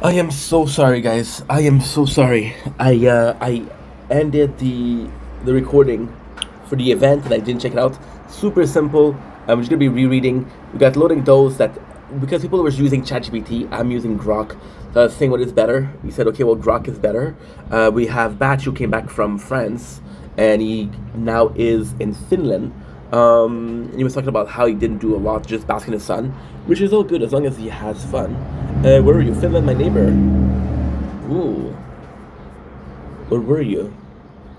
I am so sorry, guys. I am so sorry. I ended the recording for the event and I didn't check it out. Super simple. I'm just gonna be rereading. We got loading those that because people were using ChatGPT, I'm using Grok. So I was saying what is better. We said okay, well Grok is better. We have Batch who came back from France and he now is in Finland. And he was talking about how he didn't do a lot, just basking in the sun, which is all good as long as he has fun. Where are you? Finland, my neighbor. Ooh, where were you?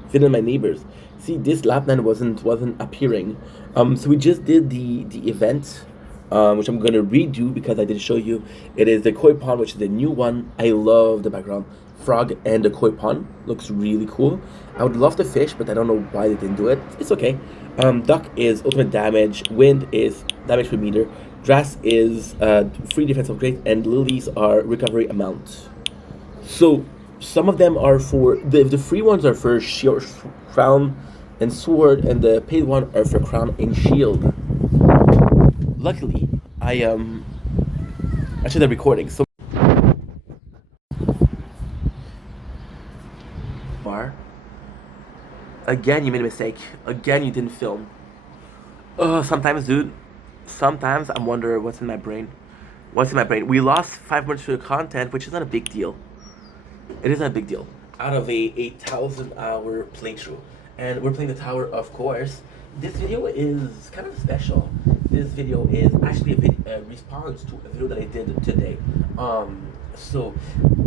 Finland, my neighbors. See, this Lapland wasn't appearing. So we just did the event, which I'm gonna redo because I did show you. It is the koi pond, which is the new one. I love the background. Frog and the koi pond looks really cool. I would love to fish, but I don't know why they didn't do it. It's okay. Duck is ultimate damage. Wind is damage per meter. Grass is free defense upgrade, and lilies are recovery amount. So some of them are for the free ones are for shield, crown, and sword, and the paid one are for crown and shield. Luckily, I actually the recording so far. Again, you made a mistake. Again, you didn't film. Sometimes, dude. Sometimes I'm wondering what's in my brain. What's in my brain? We lost 5 minutes to the content, which is not a big deal. It isn't a big deal. Out of a 8,000 hour playthrough. And we're playing the tower, of course. This video is kind of special. This video is actually a response to a video that I did today. So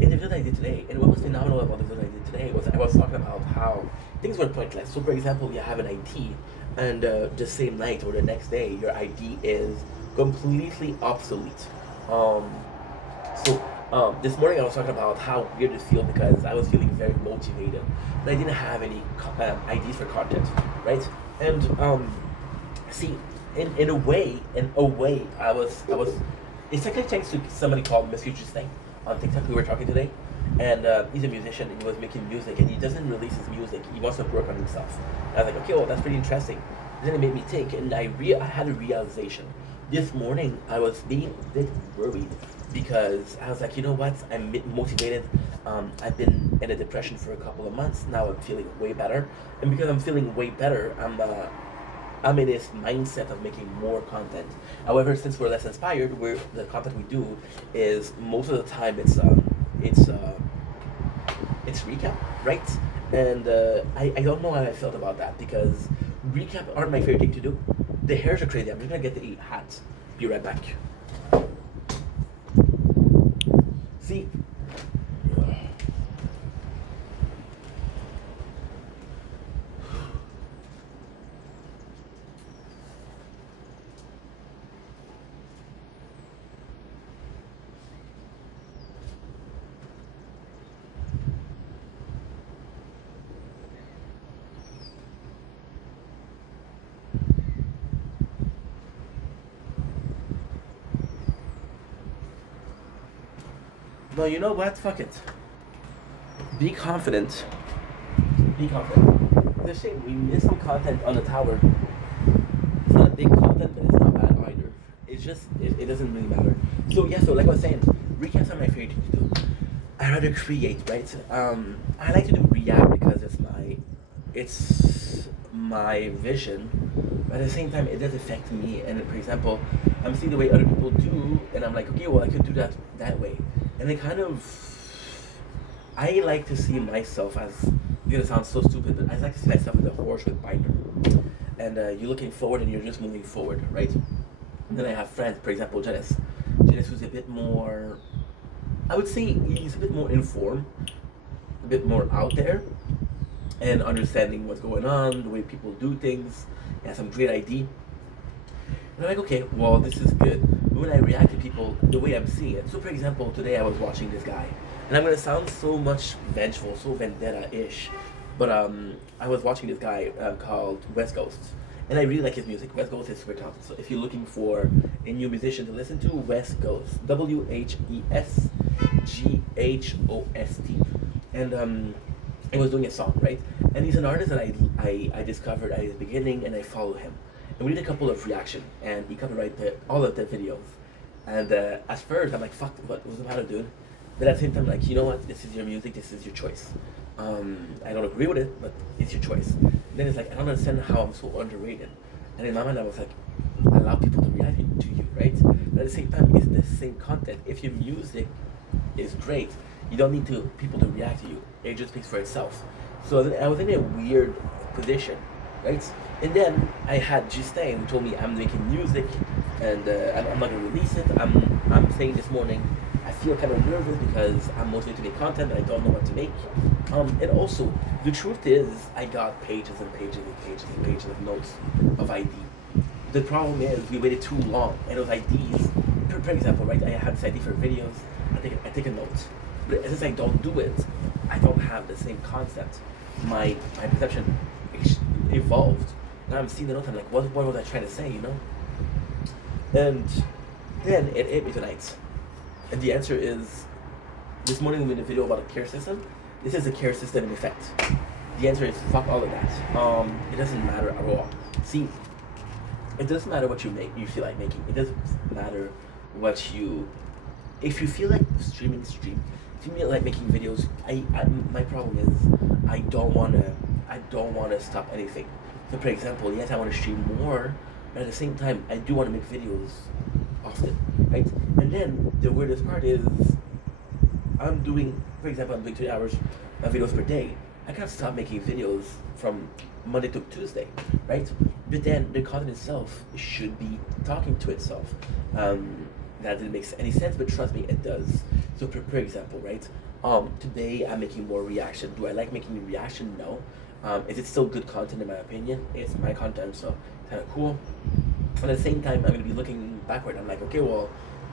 in the video that I did today, and what was phenomenal about the video that I did today was I was talking about how things were pointless. So for example, you have an ID, and the same night or the next day, your ID is completely obsolete. Um, so this morning I was talking about how weird it feels because I was feeling very motivated, but I didn't have any ideas for content, right? And see, in a way, I was. It's actually thanks to somebody called Miss Future Thing on TikTok. We were talking today, and he's a musician and he was making music and he doesn't release his music. He wants to work on himself. And I was like, okay, well that's pretty interesting. And then it made me think, and I had a realization. This morning I was being a bit worried because I was like, you know what? I'm motivated. I've been in a depression for a couple of months. Now I'm feeling way better, and because I'm feeling way better, I'm in this mindset of making more content. However, since we're less inspired, the content we do is most of the time it's it's recap, right? And I don't know how I felt about that because recap aren't my favorite thing to do. The hairs are crazy. I'm just gonna get the hat. Be right back. See, no, you know what? Fuck it. Be confident. Be confident. It's a shame we missed some content on the tower. It's not a big content, but it's not bad either. It's just it doesn't really matter. So yeah, so like I was saying, recaps are my favorite thing to do. I rather create, right? I like to do react because it's my vision. But at the same time, it does affect me. And for example, I'm seeing the way other people do, and I'm like, okay, well, I could do that way. And it kind of, I like to see myself as, it's gonna sound so stupid, but I like to see myself as a horse with binder. And you're looking forward and you're just moving forward, right? And then I have friends, for example, Janice. Janice who's a bit more, I would say he's a bit more informed, a bit more out there, and understanding what's going on, the way people do things. He has some great idea. And I'm like, okay, well, this is good. But when I react to people, the way I'm seeing it. So, for example, today I was watching this guy, and I'm gonna sound so much vengeful, so vendetta-ish, but I was watching this guy called West Coast, and I really like his music. West Coast is super talented. So, if you're looking for a new musician to listen to, West Coast, WHESGHOST, and he was doing a song, right? And he's an artist that I discovered at his beginning, and I follow him. And we did a couple of reaction, and he copyrighted all of the videos. And at first, I'm like, fuck, what's the matter, dude? But at the same time, like, you know what? This is your music. This is your choice. I don't agree with it, but it's your choice. Then it's like I don't understand how I'm so underrated. And in my mind, I was like, allow people to react to you, right? But at the same time, it's the same content. If your music is great, you don't need to people to react to you. It just speaks for itself. So then I was in a weird position, right? And then I had Justin who told me I'm making music, and I'm not gonna release it. I'm saying this morning I feel kind of nervous because I'm motivated to make content and I don't know what to make. And also, the truth is, I got pages and pages and pages and pages of notes of ID. The problem is, we waited too long, and those IDs, for example, right? I have this ID for videos. I take a note, but since I don't do it, I don't have the same concept. My perception evolved. Now I'm seeing the note. I'm like, what was I trying to say? You know? And then it hit me tonight. And the answer is, this morning we made a video about a care system. This is a care system in effect. The answer is fuck all of that. It doesn't matter at all. See, it doesn't matter what you feel like making. It doesn't matter what you, if you feel like stream. If you feel like making videos, my problem is I don't wanna stop anything. So for example, yes, I wanna stream more, but at the same time, I do wanna make videos often, right? And then the weirdest part is for example, I'm doing 2 hours of videos per day. I can't stop making videos from Monday to Tuesday, right? But then the content itself should be talking to itself. That didn't make any sense, but trust me, it does. So for example, right? Today I'm making more reaction. Do I like making reaction? No. Is it still good content in my opinion? It's my content, so kind of cool. At the same time, I'm gonna be looking backward. I'm like, okay, well,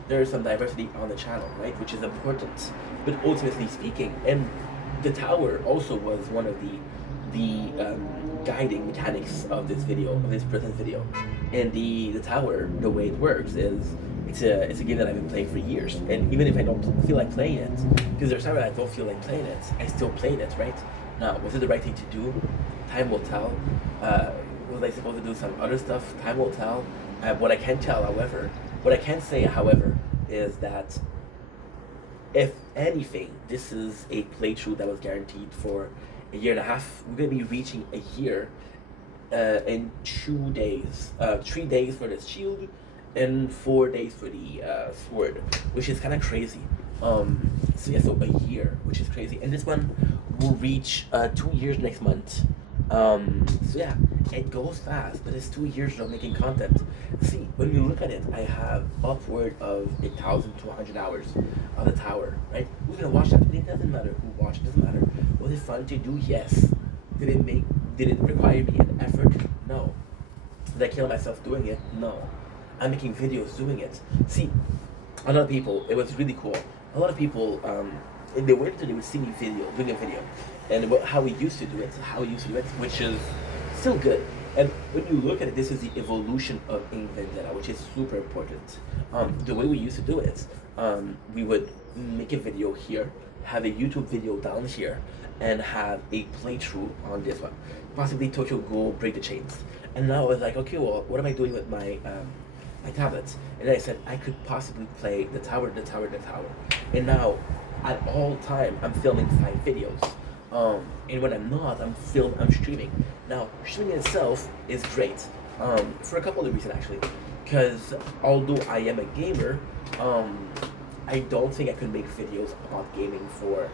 there's some diversity on the channel, right? Which is important. But ultimately speaking, and the tower also was one of the guiding mechanics of this video, of this present video. And the tower, the way it works is it's a game that I've been playing for years. And even if I don't feel like playing it, because there's times when I don't feel like playing it, I still played it, right? Now, was it the right thing to do? Time will tell. Was I supposed to do some other stuff? Time will tell. What I can say, however, is that if anything, this is a playthrough that was guaranteed for a year and a half. We're gonna be reaching a year in 2 days. 3 days for the shield, and 4 days for the sword, which is kind of crazy. So yeah, so a year, which is crazy, and this one will reach 2 years next month. So yeah, it goes fast, but it's 2 years of making content. See, when you look at it, I have upward of 1,200 hours on the tower, right? Who's gonna watch that? It doesn't matter who watched, it doesn't matter. Was it fun to do? Yes. Did it require me an effort? No. Did I kill myself doing it? No. I'm making videos doing it. See, a lot of people, it was really cool. A lot of people, in the winter, they would see me doing a video, and how we used to do it, which is still good. And when you look at it, this is the evolution of Ink Vendetta, which is super important. The way we used to do it, we would make a video here, have a YouTube video down here, and have a playthrough on this one. Possibly Tokyo Ghoul Break the Chains. And now I was like, okay, well, what am I doing with my tablets? And I said I could possibly play the tower. And now, at all time, I'm filming 5 videos. And when I'm not, I'm streaming. Now, streaming itself is great, for a couple of reasons actually. Because although I am a gamer, I don't think I could make videos about gaming for.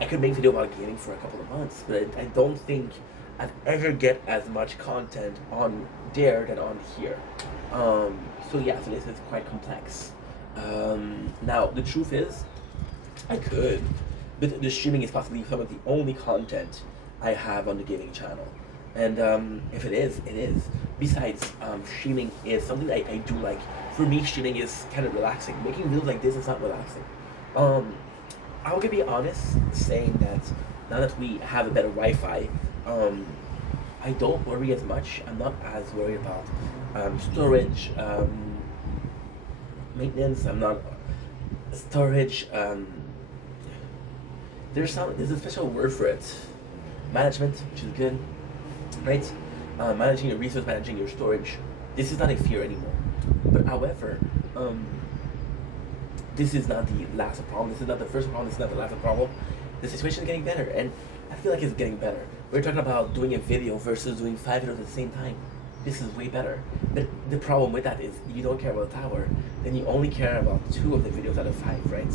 I could make video about gaming for a couple of months, but I don't think I'd ever get as much content on there than on here. So yeah, so this is quite complex. Now the truth is, I could, but the streaming is possibly some of the only content I have on the gaming channel. And if it is, it is. Besides, streaming is something that I do like. For me, streaming is kind of relaxing. Making videos like this is not relaxing. I'll be honest, saying that now that we have a better Wi-Fi, I don't worry as much. I'm not as worried about storage, maintenance. I'm not storage. There's a special word for it. Management, which is good, right? Managing your resource, managing your storage. This is not a fear anymore. But however, this is not the last problem. This is not the first problem. This is not the last problem. The situation is getting better, and I feel like it's getting better. We're talking about doing a video versus doing 5 videos at the same time. This is way better. But the problem with that is you don't care about the tower, then you only care about 2 of the videos out of 5, right?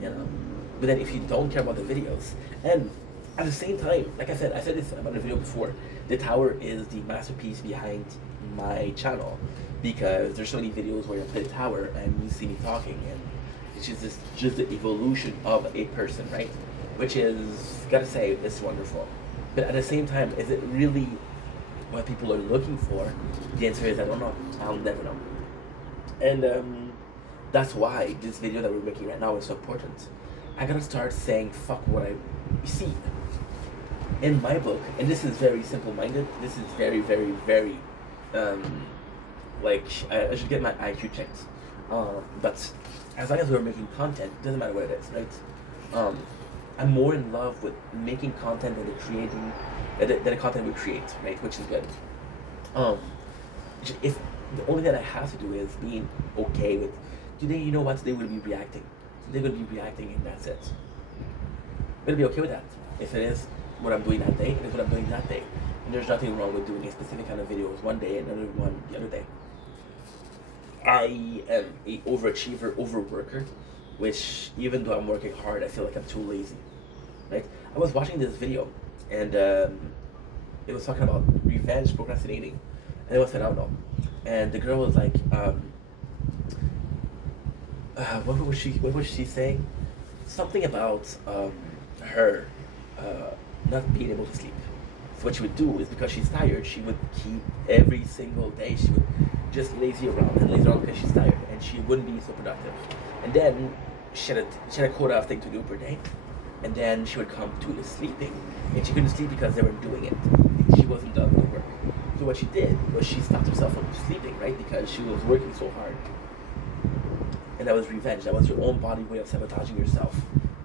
You know. But then if you don't care about the videos, and at the same time, like I said this about the video before, the tower is the masterpiece behind my channel because there's so many videos where I play the tower and you see me talking, and it's just the evolution of a person, right? Which is, gotta say, it's wonderful. But at the same time, is it really what people are looking for? The answer is I don't know. I'll never know. And that's why this video that we're making right now is so important. I gotta start saying fuck what I you see. In my book, and this is very simple-minded. This is very, very, very like I should get my IQ checked. But as long as we're making content, it doesn't matter what it is, right? I'm more in love with making content than the content we create, right? Which is good. If the only thing I have to do is being okay with today, you know what? Today we'll be reacting. Today we'll be reacting, and that's it. I'm gonna be okay with that. If it is what I'm doing that day, it is what I'm doing that day. And there's nothing wrong with doing a specific kind of videos one day and another one the other day. I am a overachiever, overworker, which even though I'm working hard, I feel like I'm too lazy, right? I was watching this video, and it was talking about revenge procrastinating, and it was phenomenal. And the girl was like, what was she saying? Something about her not being able to sleep. So what she would do is, because she's tired, she would keep every single day, she would just lazy around because she's tired, and she wouldn't be so productive. And then she had a quota of things to do per day, and then she would come to the sleeping, and she couldn't sleep because they weren't doing it. She wasn't done with the work. So what she did was she stopped herself from sleeping, right? Because she was working so hard. And that was revenge. That was your own body way of sabotaging yourself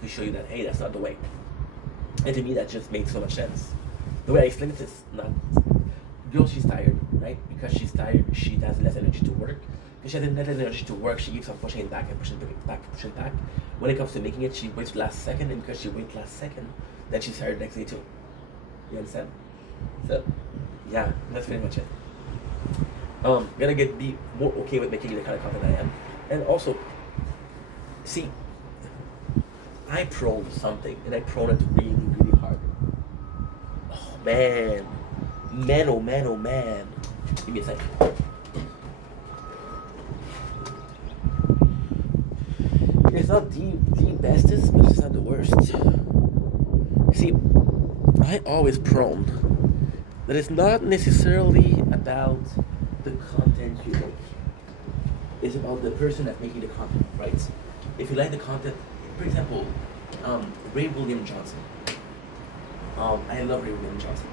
to show you that, hey, that's not the way. And to me, that just makes so much sense. The way I explain it is not, girl, she's tired, right? Because she's tired, she has less energy to work. Because she has less energy to work, she keeps on pushing it back and pushing it back and pushing it back. When it comes to making it, she waits last second, and because she waits last second, then she's tired next day too. You understand? So, yeah, that's pretty much it. Gonna be more okay with making the kind of content I am. And also, see, I prone something, and I prone it really, really hard. Oh man, oh man. Give me a second. It's not the bestest, but it's not the worst. See, I always prone that it's not necessarily about the content you make. It's about the person that's making the content, right? If you like the content, for example, Ray William Johnson. I love Ray William Johnson,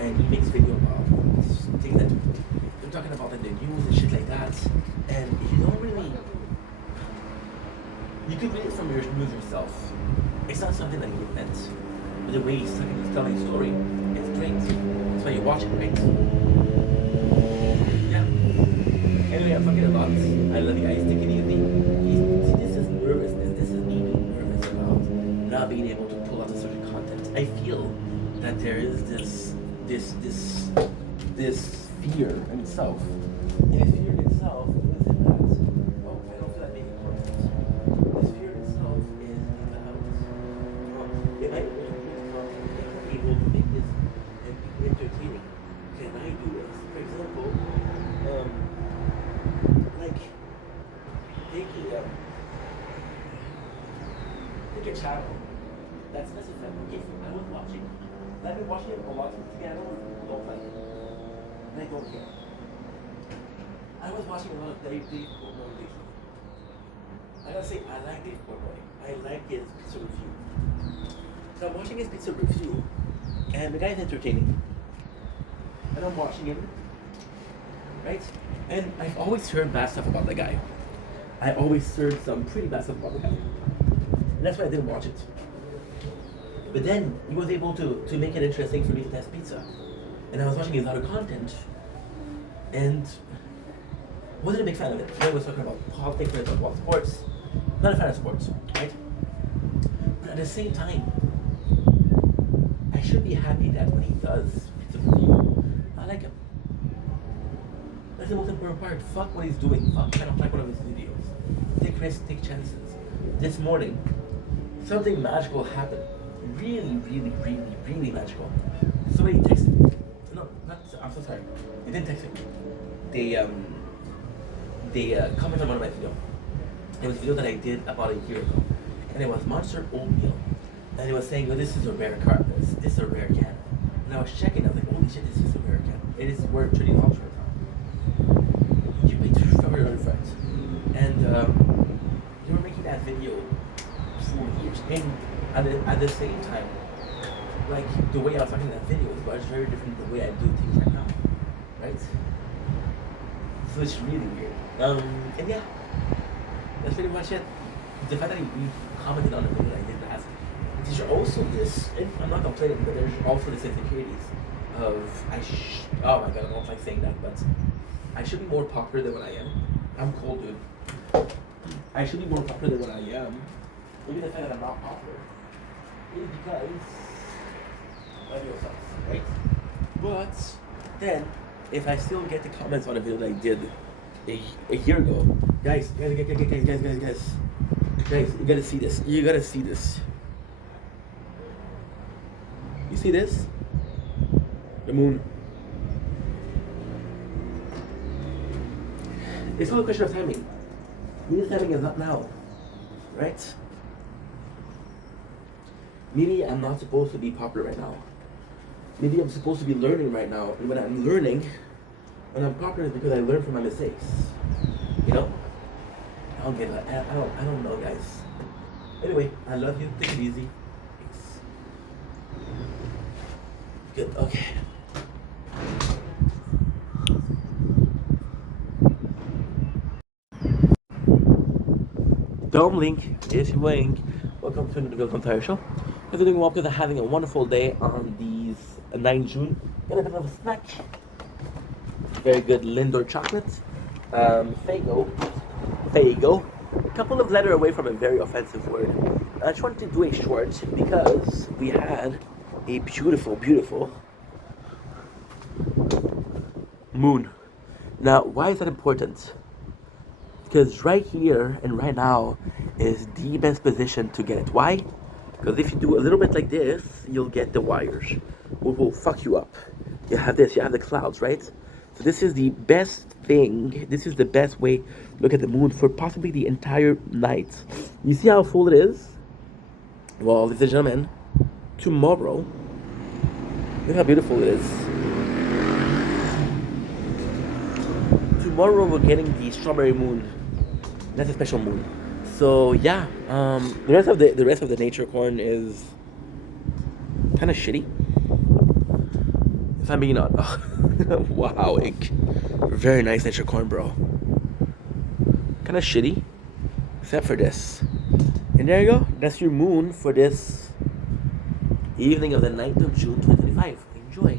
and he makes video about things that they're talking about in the news and shit like that. And if you don't really, you could read it from your news yourself. It's not something that you invent. But the way he's telling a story is great. That's why you watch it, right? Yeah. Anyway, I'm talking a lot. I love you guys. Take it easy. See, this is nervousness. This is me being nervous about not being able to pull out a certain content. I feel that there is this fear in itself. And this fear in itself is that, oh, I don't feel like making content. This fear in itself is about, am I able to make content? Am I able to make this entertaining? Can I do this? For example, like, take a channel that's necessary. If I was watching, I've been watching it a lot together with don't like it. And I don't care. I was watching a lot of Dave Portnoy lately. I gotta say, I like Dave Portnoy. I like his pizza review. So I'm watching his pizza review, and the guy's entertaining. And I'm watching him, right? And I've always heard bad stuff about the guy. I always heard some pretty bad stuff about the guy. And that's why I didn't watch it. But then he was able to make it interesting for me to test pizza. And I was watching his other content, and wasn't a big fan of it. He was talking about politics, he was talking about sports, Not a fan of sports, right? But at the same time, I should be happy that when he does it's a review, I like him. That's the most important part. Fuck what he's doing. Fuck trying to like one of his videos. Take risks, take chances. This morning, something magical happened. Really, really, really, really magical. Somebody texted me. No, not. I'm so sorry. They didn't text me. They commented on one of my videos. It was a video that I did about a year ago, and it was Monster Oatmeal, and it was saying, "Oh, this is a rare card. This is a rare can." And I was checking. I was like, "Holy shit, this is a rare can. It is worth $30 right now." You paid $200 for it, and you were making that video for years, and at the same time, like the way I was talking in that video was very different than the way I do things right now, right? So it's really weird. And yeah, that's pretty much it. The fact that he commented on the video that I did last, there's also this, and I'm not complaining, but there's also this insecurities of oh my god, I don't like saying that, but I should be more popular than what I am. I'm cold, dude. I should be more popular than what I am. Maybe the fact that I'm not popular is because my video sucks, right? But then, if I still get the comments on a video that I did a year ago, guys, you gotta see this. You gotta see this. You see this? The moon. It's all a question of timing. Maybe the timing is not now, right? Maybe I'm not supposed to be popular right now. Maybe I'm supposed to be learning right now. And when I'm learning, when I'm popular, is because I learn from my mistakes. You know? I don't get it. I don't know, guys. Anyway, I love you. Take it easy. Peace. Good. Okay. Dome Link is Wing. Welcome to the Welcome Tire Show. If you're doing well, because I'm having a wonderful day on these 9 June. Got a bit of a snack. Very good Lindor chocolate. Fago. A couple of letters away from a very offensive word. I just wanted to do a short because we had a beautiful, beautiful moon. Now, why is that important? Because right here and right now is the best position to get it. Why? Because if you do a little bit like this, you'll get the wires, which will fuck you up. You have this, you have the clouds, right? So this is the best thing, this is the best way to look at the moon for possibly the entire night. You see how full it is? Well, ladies and gentlemen, tomorrow, look how beautiful it is. Tomorrow we're getting the strawberry moon. That's a special moon. So yeah, the rest of the nature corn is kind of shitty. If I'm being honest, wow, very nice nature corn, bro. Kind of shitty, except for this. And there you go. That's your moon for this evening of the 9th of June, 2025. Enjoy.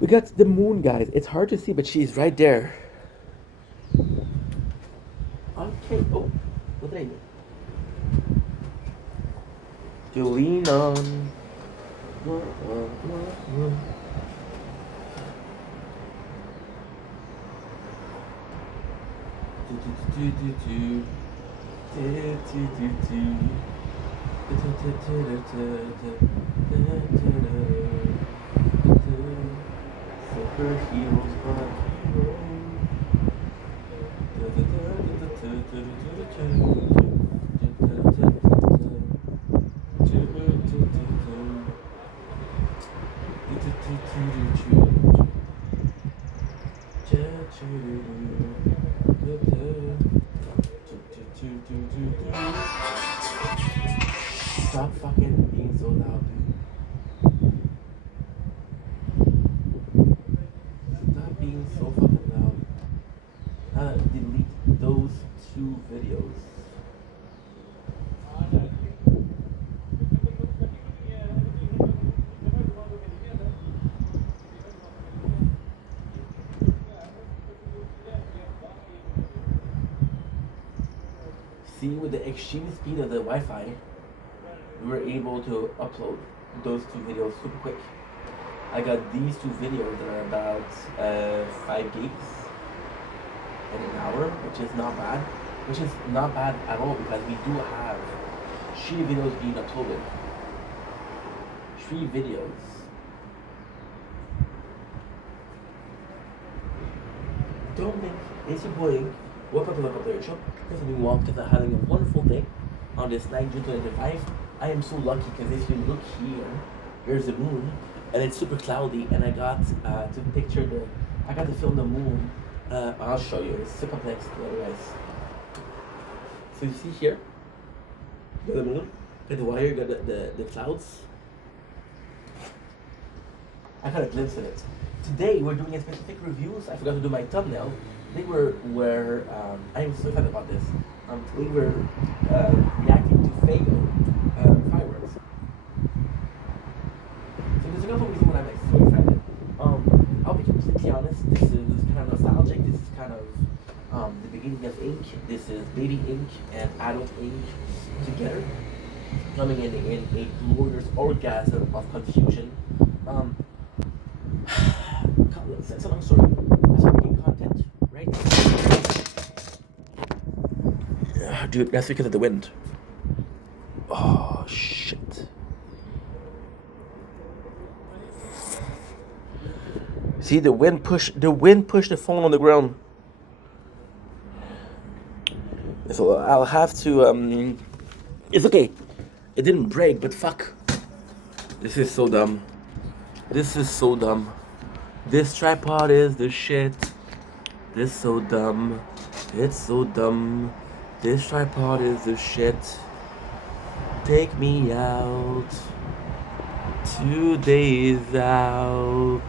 We got the moon, guys. It's hard to see, but she's right there. Okay. Oh, what did I do? To lean on. Superheroes, but stop fucking being so loud, dude. Stop being so fucking loud. Delete those 2 videos. see, with the extreme speed of the Wi-Fi, we were able to upload those two videos super quick. I got these two videos that are about 5 gigs in an hour, which is not bad. Which is not bad at all because we do have 3 videos being uploaded. 3 videos. Don't make it's your boy. Welcome to the Player Show. This is me walk because I'm having a wonderful day on this night, June 25. I am so lucky because if you look here, there's the moon, and it's super cloudy, and I got I got to film the moon. I'll show you. It's so complex, otherwise. So you see here, got the moon, got the wire, got the clouds. I got a glimpse of it. Today we're doing a specific reviews. I forgot to do my thumbnail. They were I am so excited about this. Today we're reacting to Faygo fireworks. So there's another reason why I'm like so excited. I'll be completely honest. This is kind of nostalgic. This is kind of the beginning of Ink. This is Baby Ink and Adult Ink together, coming in a glorious orgasm of confusion. It's a long story. That's making content, right? Dude, that's because of the wind. Oh shit. See, the wind pushed the phone on the ground. So I'll have to it's okay. It didn't break, but fuck. This is so dumb. This is so dumb. This tripod is the shit. This is so dumb. It's so dumb. This tripod is the shit. Take me out. 2 days out.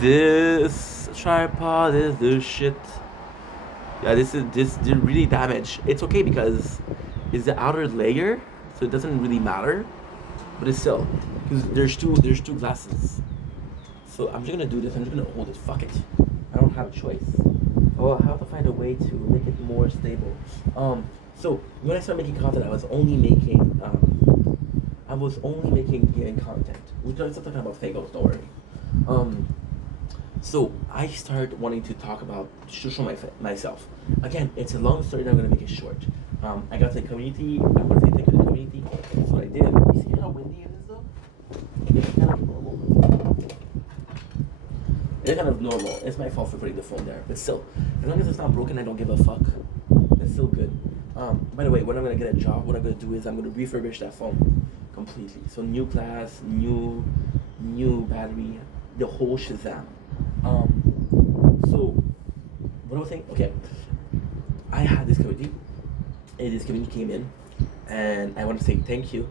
This tripod is the shit. Yeah, this did really damage. It's okay because it's the outer layer, so it doesn't really matter. But it's still, because there's two glasses. So I'm just gonna do this. I'm just gonna hold it. Fuck it. I don't have a choice. I'll have to find a way to make it more stable. So when I started making content, I was only making gaming content. We're not talking about Fagos, don't worry. So I started wanting to talk about show myself. Again, it's a long story. I'm gonna make it short. I got to the community. I wanted to take to the community. That's what I did. You see how windy it is though? It's kind of normal. It's kind of normal. It's my fault for putting the phone there, but still, as long as it's not broken, I don't give a fuck. It's still good. By the way, when I'm gonna get a job, what I'm gonna do is I'm gonna refurbish that phone completely. So new glass, new battery, the whole Shazam. So what I was saying, okay, I had this community, and this community came in, and I want to say thank you.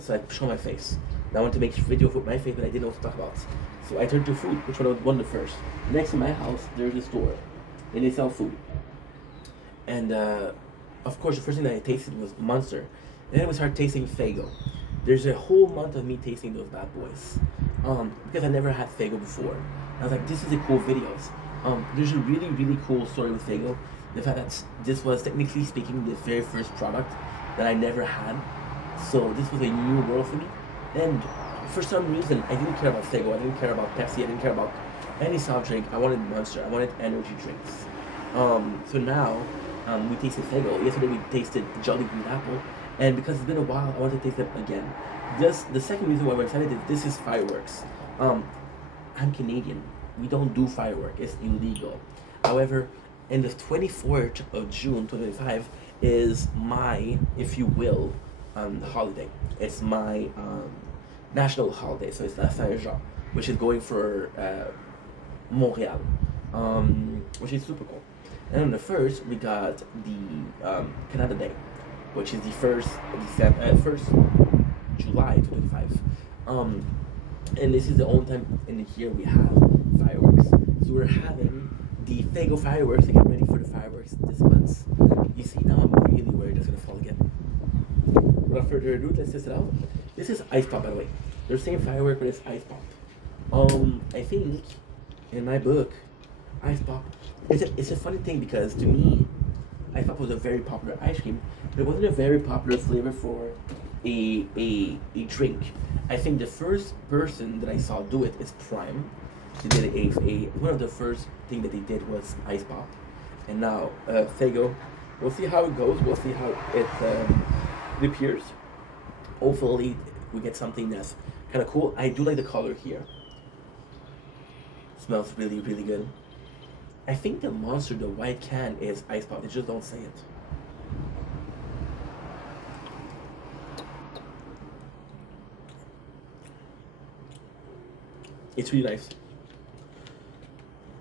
So I show my face. And I want to make a video with my face, but I didn't know what to talk about. So I turned to food, which one I would wonder first. Next to my house, there's a store, and they sell food. And of course, the first thing that I tasted was Monster, and then we started tasting Faygo. There's a whole month of me tasting those bad boys, because I never had Faygo before. I was like, this is a cool videos. There's a really cool story with Faygo. The fact that this was technically speaking the very first product that I never had. So this was a new world for me. And for some reason, I didn't care about Faygo. I didn't care about Pepsi. I didn't care about any soft drink. I wanted Monster. I wanted energy drinks. So now we tasted Faygo. Yesterday we tasted Jolly Green Apple. And because it's been a while, I want to taste it again. The second reason why we're excited is this is fireworks. I'm Canadian. We don't do fireworks. It's illegal. However, in the 24th of June 2025 is my, if you will, holiday. It's my national holiday. So it's La Saint-Jean, which is going for Montreal, which is super cool. And on the first, we got the Canada Day, which is the 1st July 2025. And this is the only time in the year we have fireworks. So we're having the Faygo fireworks to get ready for the fireworks this month. You see, now I'm really worried it's gonna fall again. Without further ado, let's test it out. This is Ice Pop, by the way. They're saying firework, but it's Ice Pop. I think in my book, Ice Pop. It's a funny thing because to me, Ice Pop was a very popular ice cream, but it wasn't a very popular flavor for a drink. I think the first person that I saw do it is Prime. They did a one of the first thing that they did was Ice Pop, and now Fago. We'll see how it goes. We'll see how it appears. Hopefully, we get something that's kind of cool. I do like the color here. Smells really, really good. I think the monster, the white can, is Ice Pop. They just don't say it. It's really nice.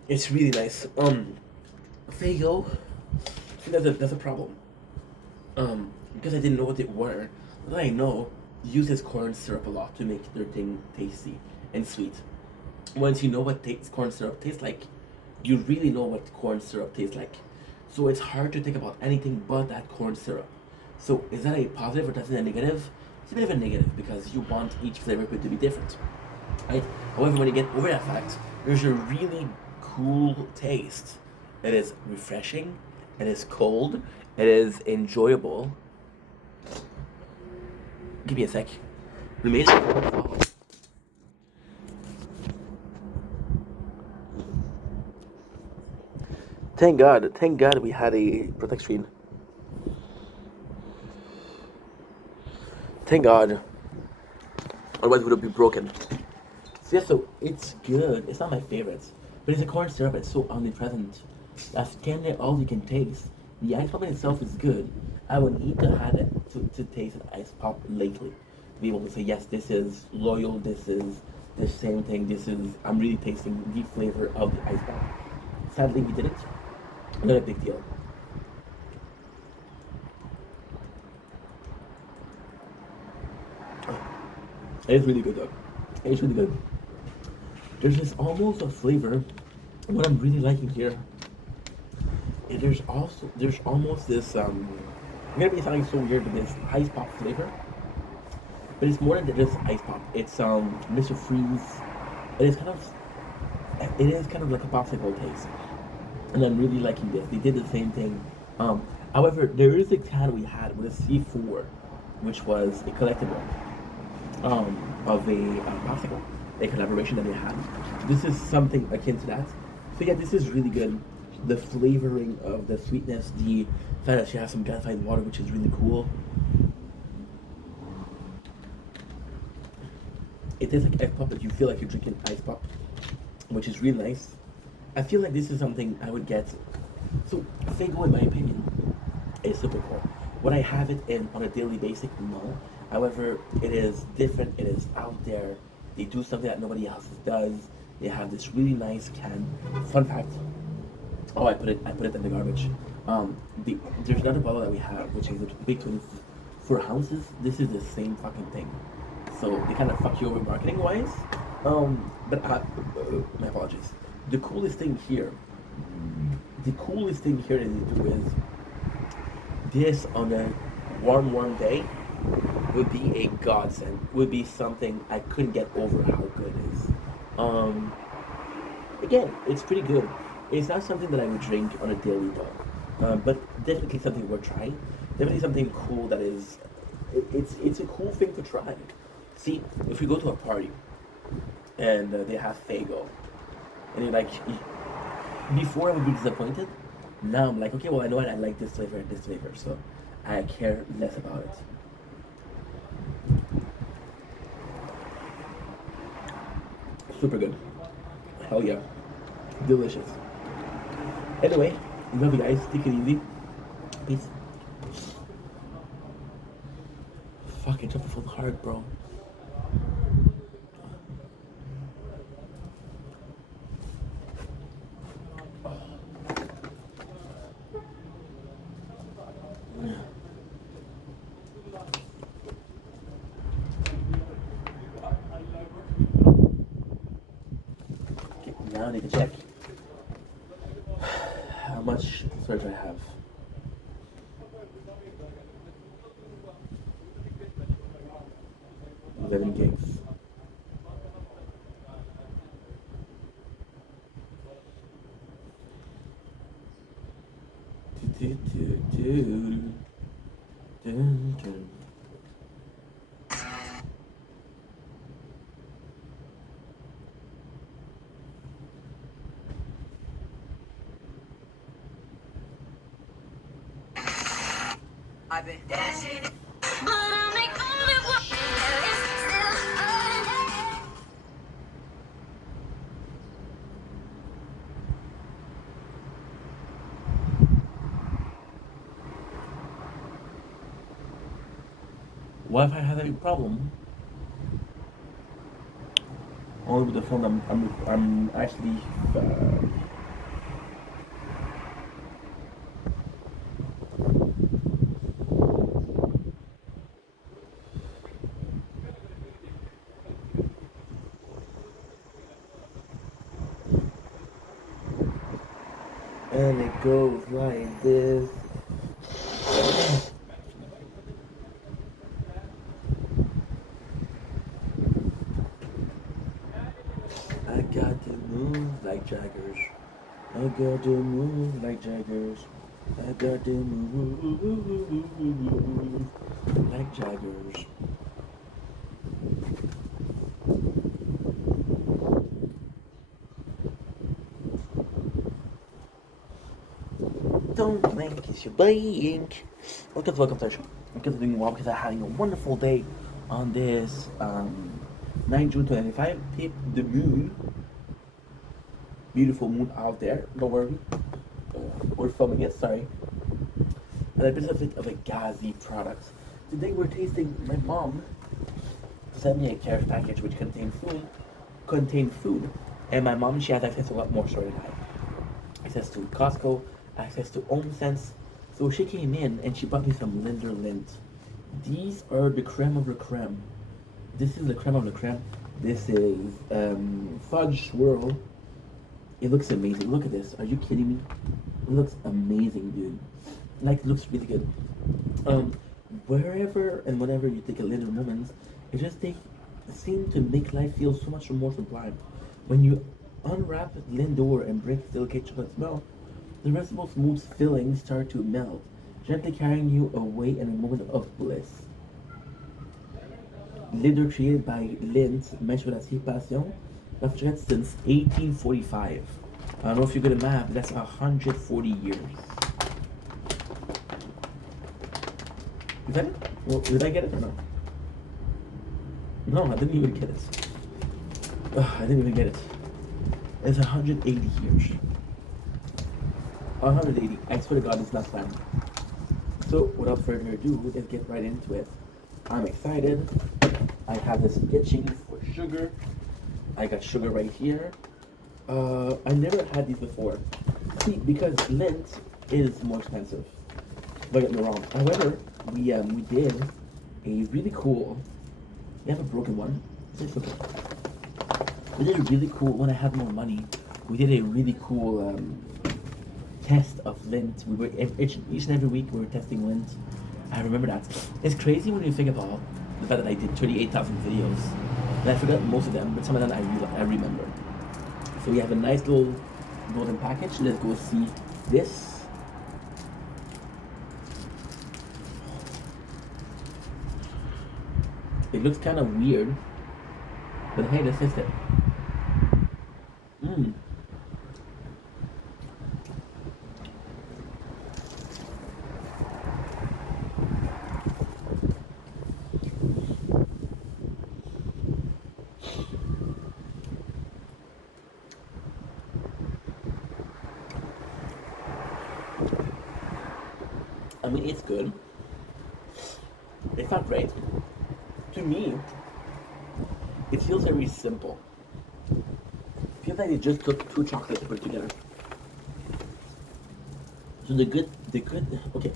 It's really nice. Fago. I think that's a problem. Because I didn't know what they were. But I know uses corn syrup a lot to make their thing tasty and sweet. Once you know what corn syrup tastes like, you really know what corn syrup tastes like. So it's hard to think about anything but that corn syrup. So is that a positive or is that a negative? It's a bit of a negative because you want each flavor to be different. Right? However, when you get over that fact, there's a really cool taste. It is refreshing, it is cold, it is enjoyable. Give me a sec. We made it. Thank God we had a protect screen. Thank God. Otherwise it would have been broken. So yeah, so it's good. It's not my favorite. But it's a corn syrup, it's so omnipresent. That's kind of all you can taste. The ice pop in itself is good. I would need to have it to taste an ice pop lately. To be able to say, yes, this is loyal, this is the same thing, this is, I'm really tasting the flavor of the ice pop. Sadly, we didn't. Not a big deal. It is really good though. It's really good. There's this almost a flavor. What I'm really liking here. There's almost this I'm gonna be sounding so weird with this ice pop flavor, but it's more than just ice pop. It's Mr. Freeze. It is kind of like a popsicle taste, and I'm really liking this. They did the same thing. However, there is a can we had with a C4, which was a collectible of a popsicle, a collaboration that they had. This is something akin to that. So yeah, this is really good. The flavoring of the sweetness, the fact that she has some gasified water, which is really cool. It tastes like ice pop, but you feel like you're drinking ice pop, which is really nice. I feel like this is something I would get. So Fago, in my opinion, is super cool. Would I have it in on a daily basis? No. However, it is different. It is out there. They do something that nobody else does. They have this really nice can. Fun fact. Oh, I put it in the garbage. There's another bottle that we have, which is a big 24 ounces. This is the same fucking thing. So they kind of fuck you over marketing wise. But my apologies. The coolest thing here that they do is this on a warm day would be a godsend. Would be something I couldn't get over how good it is. Again, it's pretty good. It's not something that I would drink on a daily though, but definitely something worth trying. Definitely something cool that is. It's a cool thing to try. See, if we go to a party and they have Fago, and you're like, before I would be disappointed. Now I'm like, okay, well I know I like this flavor and this flavor, so I care less about it. Super good. Hell yeah. Delicious. Anyway, love you guys. Take it easy. Peace. Fucking jumping full hard, bro. Okay, now I need to check how much storage I have. 11 gigs. Do, do, do. Dun, dun. I've been dancing, but I'm the only one that is still alive. Wi-Fi has a problem. Only with the phone. I'm actually. And it goes like this. I got to move like Jaggers. I got to move like Jaggers. I got to move like Jaggers. Don't blink, it's your blink. Welcome to the show. Welcome to doing well because I'm having a wonderful day on this 9 June 2025. Tip the moon. Beautiful moon out there. Don't worry. We're filming it, sorry. And a bit of a Gazi product. Today we're tasting, my mom sent me a care package which contained food. And my mom, she has access to a lot more store than I. Access to Costco, access to HomeSense. So she came in and she bought me some Linder Lint. These are the creme of the creme. This is the creme of the creme. This is fudge swirl. It looks amazing. Look at this. Are you kidding me? It looks amazing, dude. Like, it looks really good. Wherever and whenever you take a Linder Moments, it seems to make life feel so much more sublime. When you unwrap Lindor and break the delicate chocolate smell, the restful smooth fillings start to melt, gently carrying you away in a moment of bliss. Linder created by Lindt, Menstruation Passion, reflected since 1845. I don't know if you're good at math, but that's 140 years. Is that it? Well, did I get it or no? No, I didn't even get it. Ugh, I didn't even get it. It's 180 years. 180. I swear to God, it's not time. So, without further ado, let's get right into it. I'm excited. I have this itching for sugar. I got sugar right here. I never had these before. See, because Lindt is more expensive. Don't get me wrong. However, we did a really cool. You have a broken one. It's okay. We did a really cool. When I had more money, we did a really cool test of Lindt. We were each and every week we were testing Lindt. I remember that. It's crazy when you think about the fact that I did 38,000 videos, and I forgot most of them, but some of them I remember. So we have a nice little golden package. Let's go see this. It looks kind of weird, but hey, let's test it. Mmm. I mean, it's good. It's not great. To me, it feels very simple. It feels like they just took two chocolates to put together. So okay.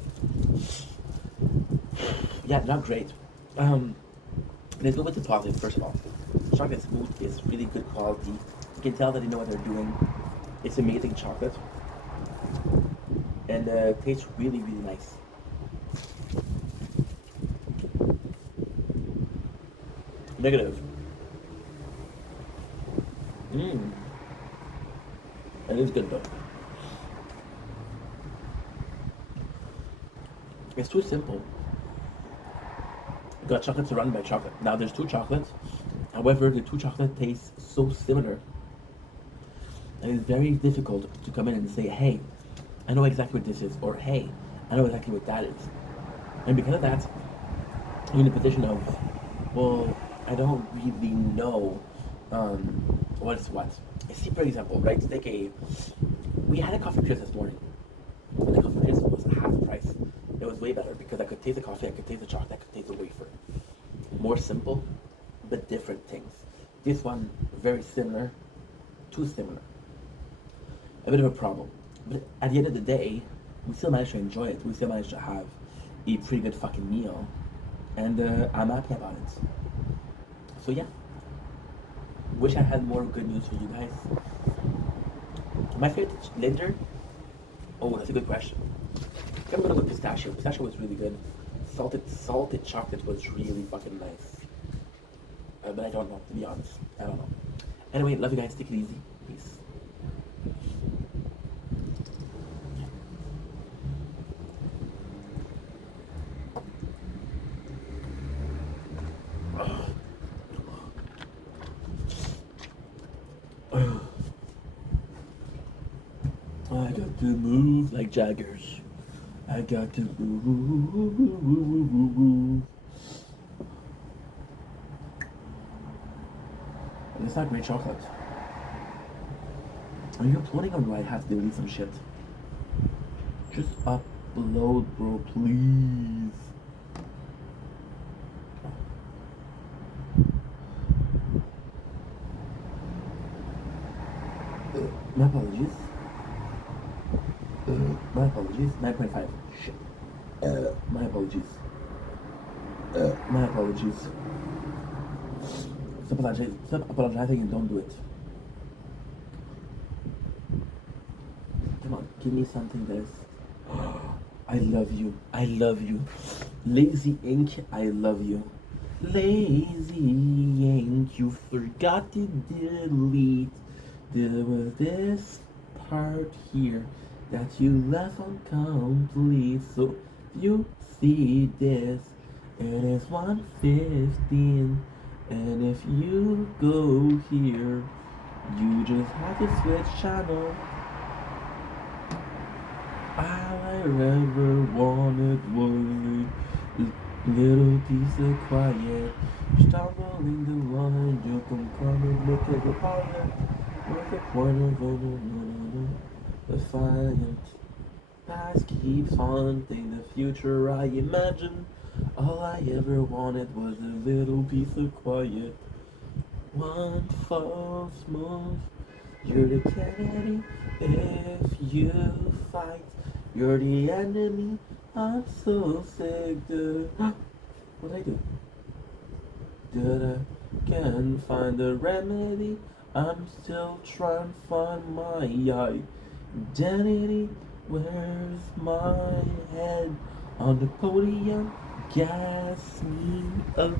Yeah, not great. Let's go with the positive first of all. Chocolate smooth is really good quality. You can tell that they know what they're doing. It's amazing chocolate. And tastes really, really nice. Negative. Mmm. It is good though. It's too simple. You got chocolate surrounded by chocolate. Now there's two chocolates. However, the two chocolate tastes so similar. And it's very difficult to come in and say, hey, I know exactly what this is, or hey, I know exactly what that is. And because of that, you're in a position of, well, I don't really know what's what. See, for example, right? We had a coffee crisp this morning. And the coffee crisp was half the price. It was way better because I could taste the coffee, I could taste the chocolate, I could taste the wafer. More simple, but different things. This one, very similar, too similar. A bit of a problem. But at the end of the day, we still managed to enjoy it. We still managed to have a pretty good fucking meal. And I'm happy about it. So yeah. Wish I had more good news for you guys. My favorite Linder? Oh, that's a good question. I'm gonna go with pistachio. Pistachio was really good. Salted chocolate was really fucking nice. But I don't know, to be honest. I don't know. Anyway, love you guys. Take it easy. Peace. I got to move like Jaggers. I got to move. It's not great chocolate. Are you uploading or do I have to delete some shit? Just upload, bro, please. My apologies. My apologies. 9.5. Shit. My apologies. My apologies. Stop apologizing and don't do it. Come on, give me something that's... I love you. I love you. Lazy Ink, I love you. Lazy Ink, you forgot to delete. There was this part here that you left incomplete. So you see this, it is 1:15. And if you go here, you just have to switch channel. All I ever wanted was a little piece of quiet. Stumbling the line, you can come and look at the pilot. What's the point of defiant? Past keeps haunting the future I imagine. All I ever wanted was a little piece of quiet. One false move, you're the Kennedy. If you fight, you're the enemy. I'm so sick, what'd I do? I can't find a remedy. I'm still trying to find my identity. Where's my head on the podium? Gas me up,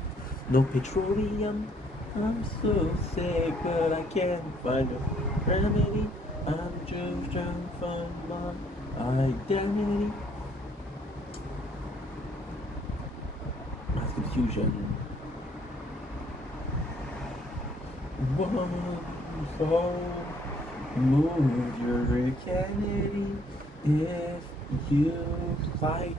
no petroleum. I'm so sick, but I can't find a remedy. I'm just trying to find my identity. Mass confusion. One fall move, you're a Kennedy. If you fight,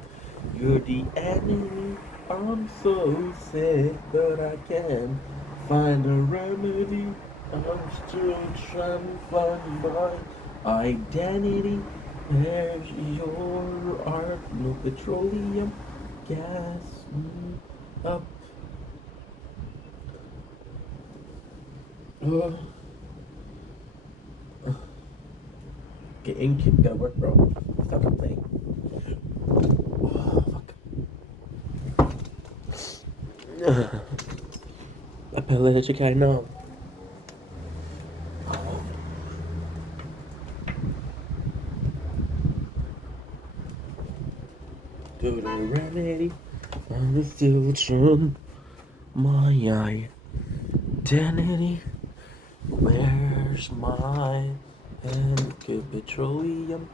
you're the enemy. I'm so sick, but I can't find a remedy. I'm still trying to find my identity. There's your art, no petroleum. Gas me up. Okay, ink gotta work, bro. Stop complaining. Oh, fuck. Apologetic, I know. Do the remedy. I'm still trying my identity. Where's my petroleum?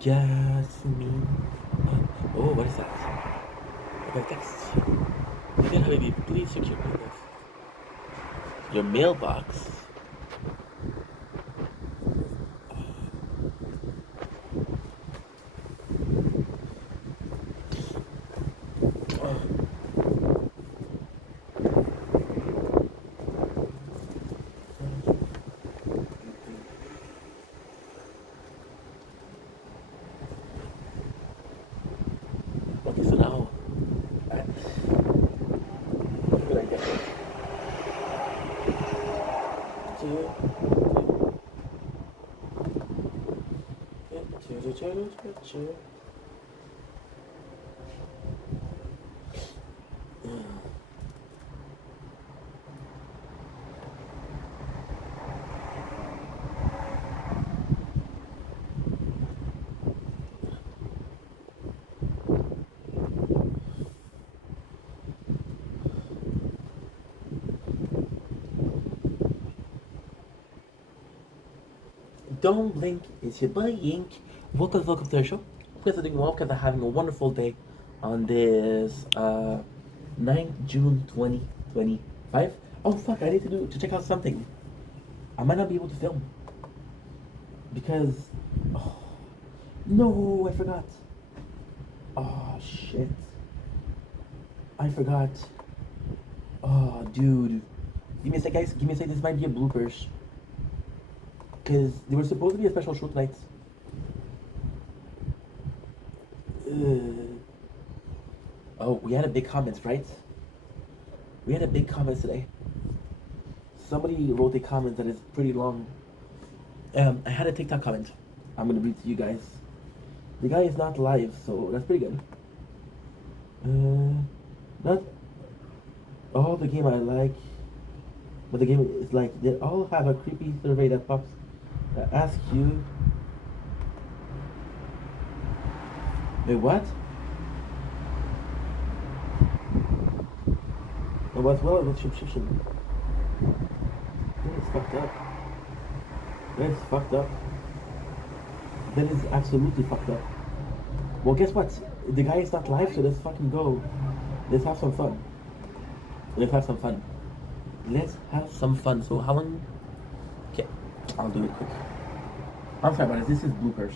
Gas me up. Oh, what is that? I got a text. Again, Habibi, please check your mailbox. Your mailbox? Okay, so now, what could I get? Two, two. Don't blink, it's your boy Yink. Welcome to the show. Hope you guys are doing well, because I'm having a wonderful day on this 9th June 2025. Oh fuck, I need to check out something. I might not be able to film because oh, no, I forgot. Oh shit. I forgot. Oh dude. Give me a sec guys, give me a sec, this might be a bloopers. Cause there was supposed to be a special show tonight. Oh, we had a big comments, right? We had a big comments today. Somebody wrote a comment that is pretty long. I had a TikTok comment. I'm gonna read to you guys. The guy is not live, so that's pretty good. Not all the game I like, but the game is like they all have a creepy survey that pops that asks you. Wait, what? And what's well with subscription? That is fucked up. That is fucked up. That is absolutely fucked up. Well, guess what? The guy is not live, so let's fucking go. Let's have some fun. Let's have some fun. Let's have some fun. So how long? Okay, I'll do it quick. I'm sorry about this. This is bloopers.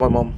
My mom.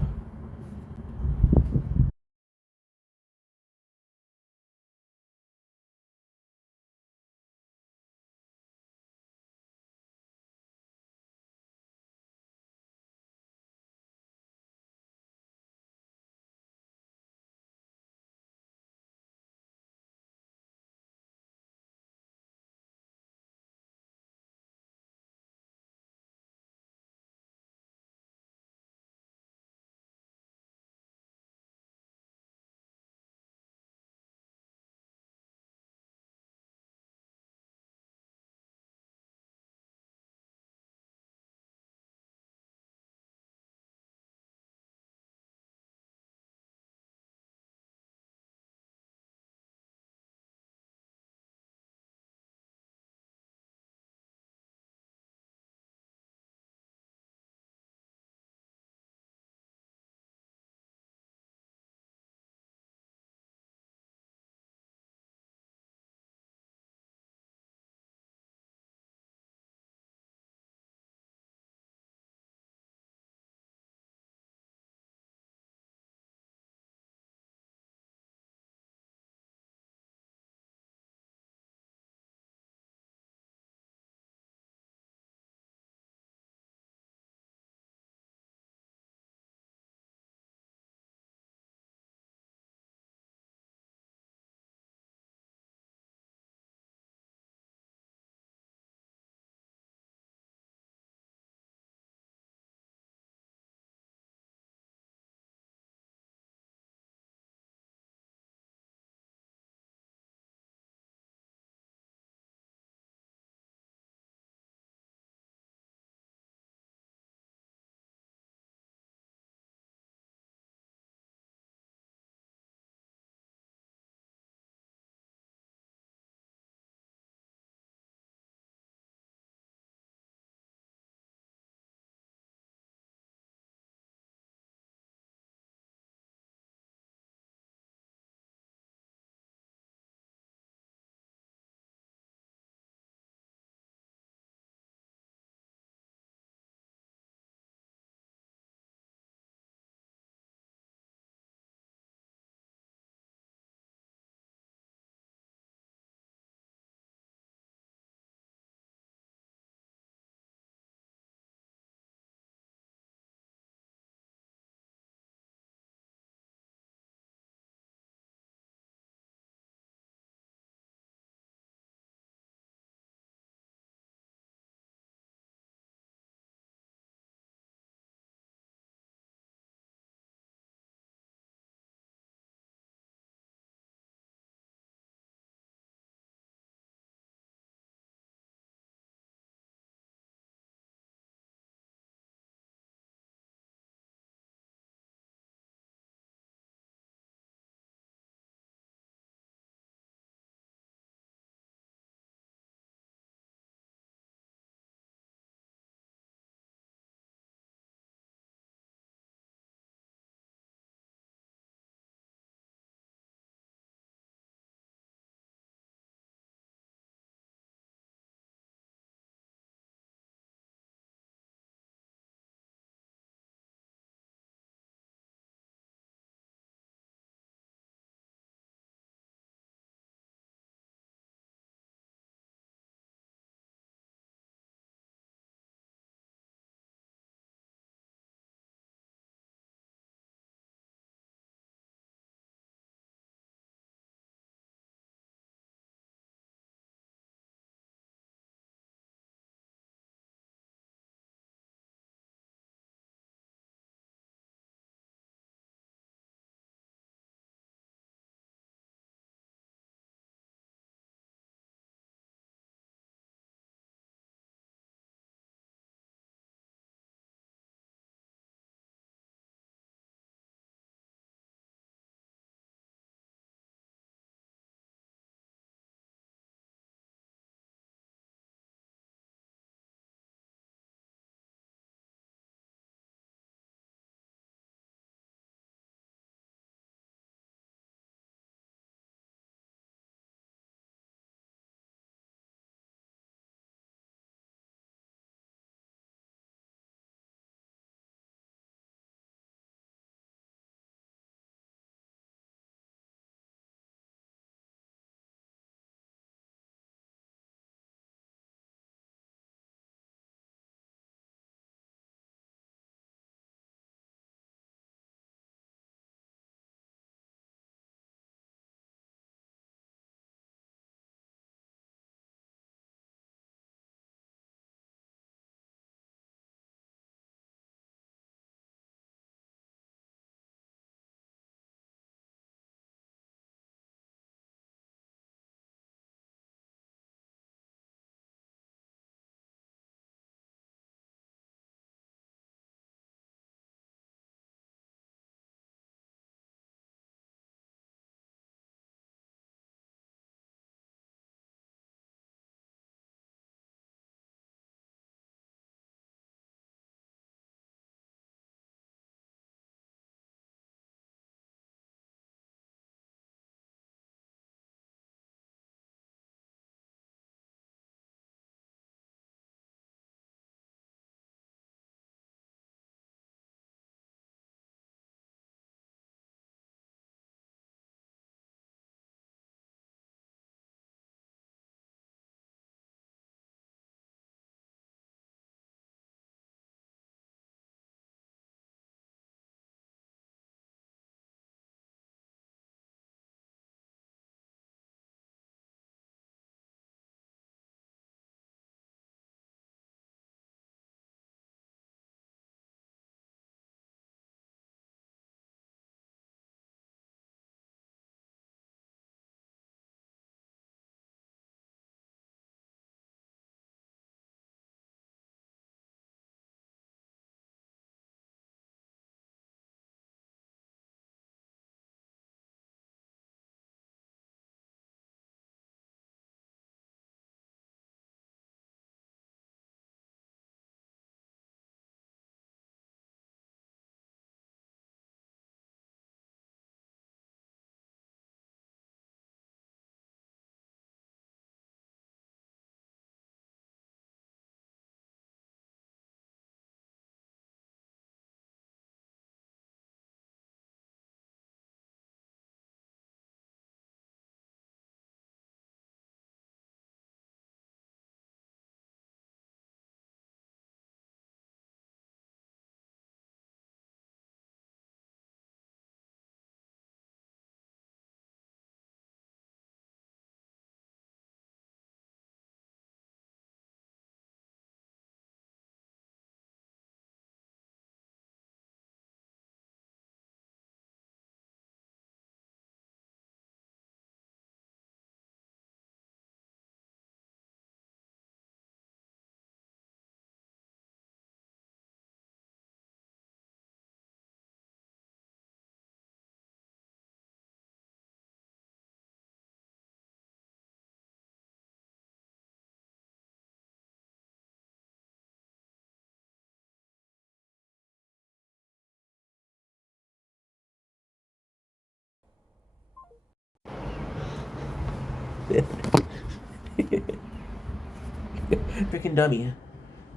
Freaking dummy.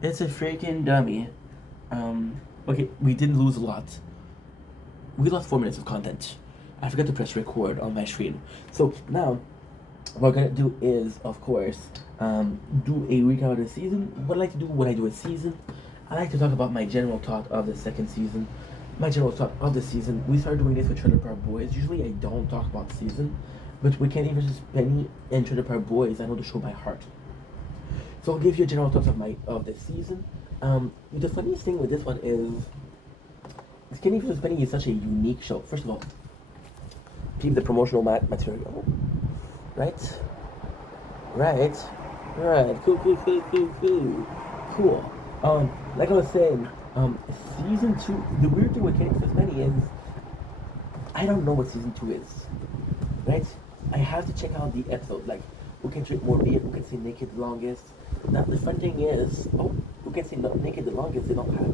It's a freaking dummy. Okay, we did lose a lot. We lost 4 minutes of content. I forgot to press record on my screen. So now, what we're gonna do is, of course, do a recap of the season. What I like to do when I do a season, I like to talk about my general thought of the second season. My general thought of the season. We started doing this with Trailer Park Boys. Usually I don't talk about the season, but with Kenny vs. Penny and Trailer Park Boys, I know the show by heart. So I'll give you a general thoughts of the season. The funniest thing with this one is Kenny vs. Penny is such a unique show. First of all, keep the promotional material. Right? Cool. Like I was saying, season 2, the weird thing with Kenny vs. Penny is, I don't know what season 2 is. Right? I have to check out the episode, like, who can drink more beer, who can say naked the longest. Now, the fun thing is, who can say naked the longest, they don't have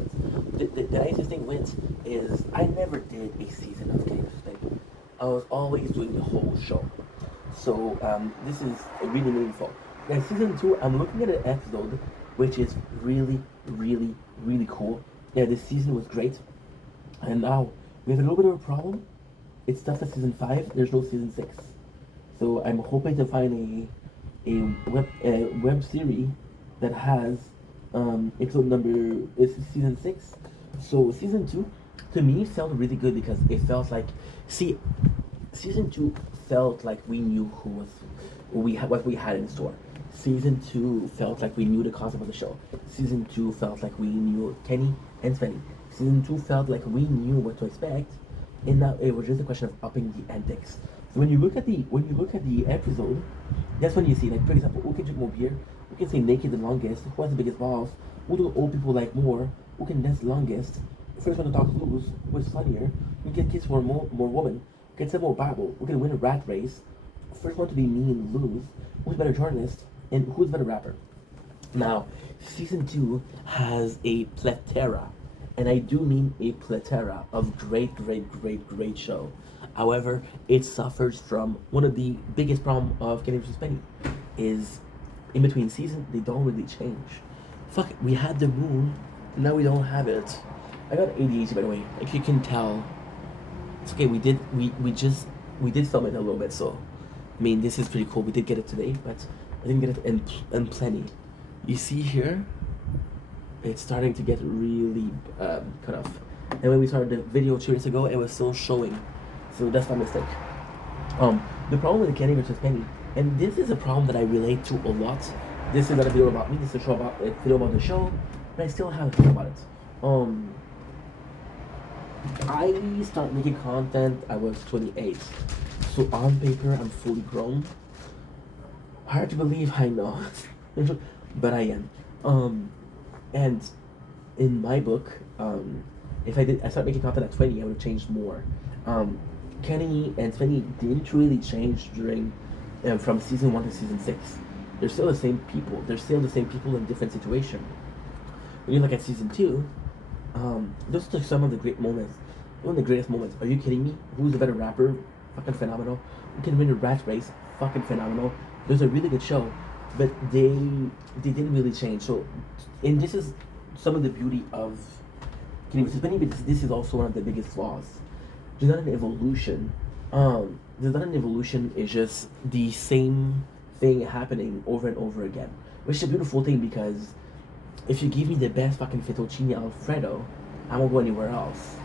it. The nicest thing with is, I never did a season of Kenny vs. Penny. I was always doing the whole show. So, this is really meaningful. Now, season 2, I'm looking at an episode which is really, really, really cool. Yeah, this season was great. And now, we have a little bit of a problem. It starts at season 5, there's no season 6. So, I'm hoping to find a web series that has episode number is season 6. So, season 2, to me, felt really good because it felt like, season 2 felt like we knew what we had in store. Season 2 felt like we knew the concept of the show. Season 2 felt like we knew Kenny and Svenny. Season 2 felt like we knew what to expect, and now it was just a question of upping the antics. So when you look at the episode, that's when you see, like, for example, who can drink more beer, who can say naked the longest, who has the biggest balls, who do old people like more, who can dance the longest, first one to talk lose, who's funnier, who can kiss more women, who can say more Bible, who can win a rat race, first one to be mean lose, who's better journalist, and who's better rapper. Now, season 2 has a plethora, and I do mean a plethora of great show. However, it suffers from one of the biggest problem of Kenny vs. Penny is in between seasons they don't really change. Fuck it, we had the moon, now we don't have it. I got ADHD, by the way. Like you can tell, it's okay. We did film it a little bit, so I mean this is pretty cool. We did get it today, but I didn't get it in plenty. You see here, it's starting to get really cut off. And when we started the video 2 years ago, it was still showing. So that's my mistake. The problem with the Kenny vs. Penny, and this is a problem that I relate to a lot. This is not a video about me. This is a video about the show, but I still have a thing about it. I started making content. I was 28, so on paper I'm fully grown. Hard to believe, I know, but I am. And in my book, if I started making content at 20, I would have changed more. Kenny and Svenny didn't really change during from season 1 to season 6. They're still the same people. They're still the same people in different situations. When you look at season 2, those are some of the great moments. One of the greatest moments. Are you kidding me? Who's the better rapper? Fucking phenomenal. Who can win a rat race? Fucking phenomenal. There's a really good show, but they didn't really change. So, and this is some of the beauty of Kenny vs. Penny, because this is also one of the biggest flaws. There's not an evolution. It's just the same thing happening over and over again, which is a beautiful thing because if you give me the best fucking fettuccine alfredo, I won't go anywhere else.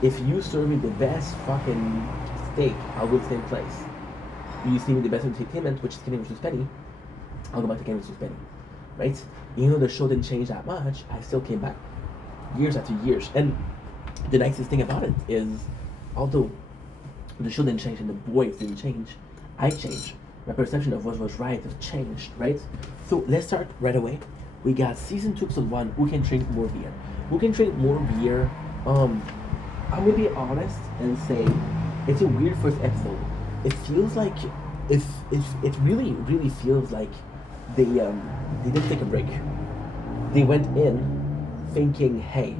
If you serve me the best fucking steak, I'll go to the same place. You see me the best entertainment, which is Kenny vs. Penny, I'll go back to Kenny vs. Penny, right? Even though the show didn't change that much, I still came back years after years. And the nicest thing about it is, although the show didn't change and the boys didn't change, I changed. My perception of what was right has changed, right? So let's start right away. We got season 2, episode 1, who can drink more beer? Who can drink more beer? I'm gonna be honest and say it's a weird first episode. It feels like it really feels like they didn't take a break. They went in thinking, hey,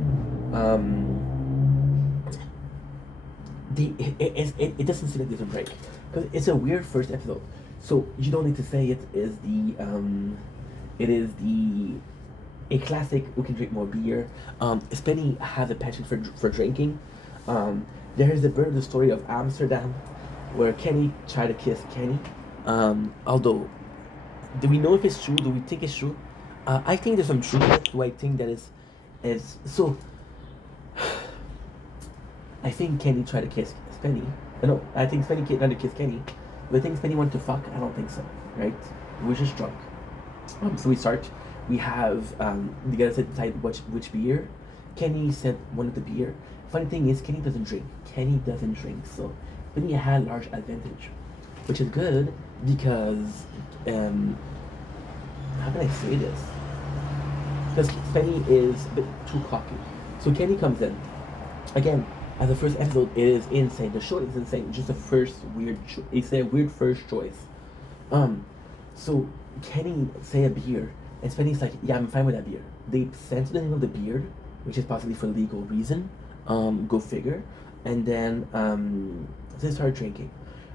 it doesn't seem like there's a break because it's a weird first episode. So you don't need to say it is the a classic. We can drink more beer. Spenny has a passion for drinking. There is a bit of the story of Amsterdam, where Kenny tried to kiss Kenny. Although, do we know if it's true? Do we think it's true? I think there's some truth to it. Do I think that is so? I think Kenny tried to kiss Spenny. No, I think Spenny tried to kiss Kenny. But I think Spenny wanted to fuck. I don't think so. Right? We're just drunk. So we start. We have you gotta decide which beer. Kenny said one of the beer. Funny thing is, Kenny doesn't drink. Kenny doesn't drink, so Spenny had a large advantage, which is good because how can I say this? Because Spenny is a bit too cocky. So Kenny comes in again. As the first episode, it is insane. The show is insane. Just the first weird. It's a weird first choice. So Kenny say a beer, and Spenny's like, "Yeah, I'm fine with that beer." They censor the name of the beer, which is possibly for legal reason. Go figure. And then they start drinking.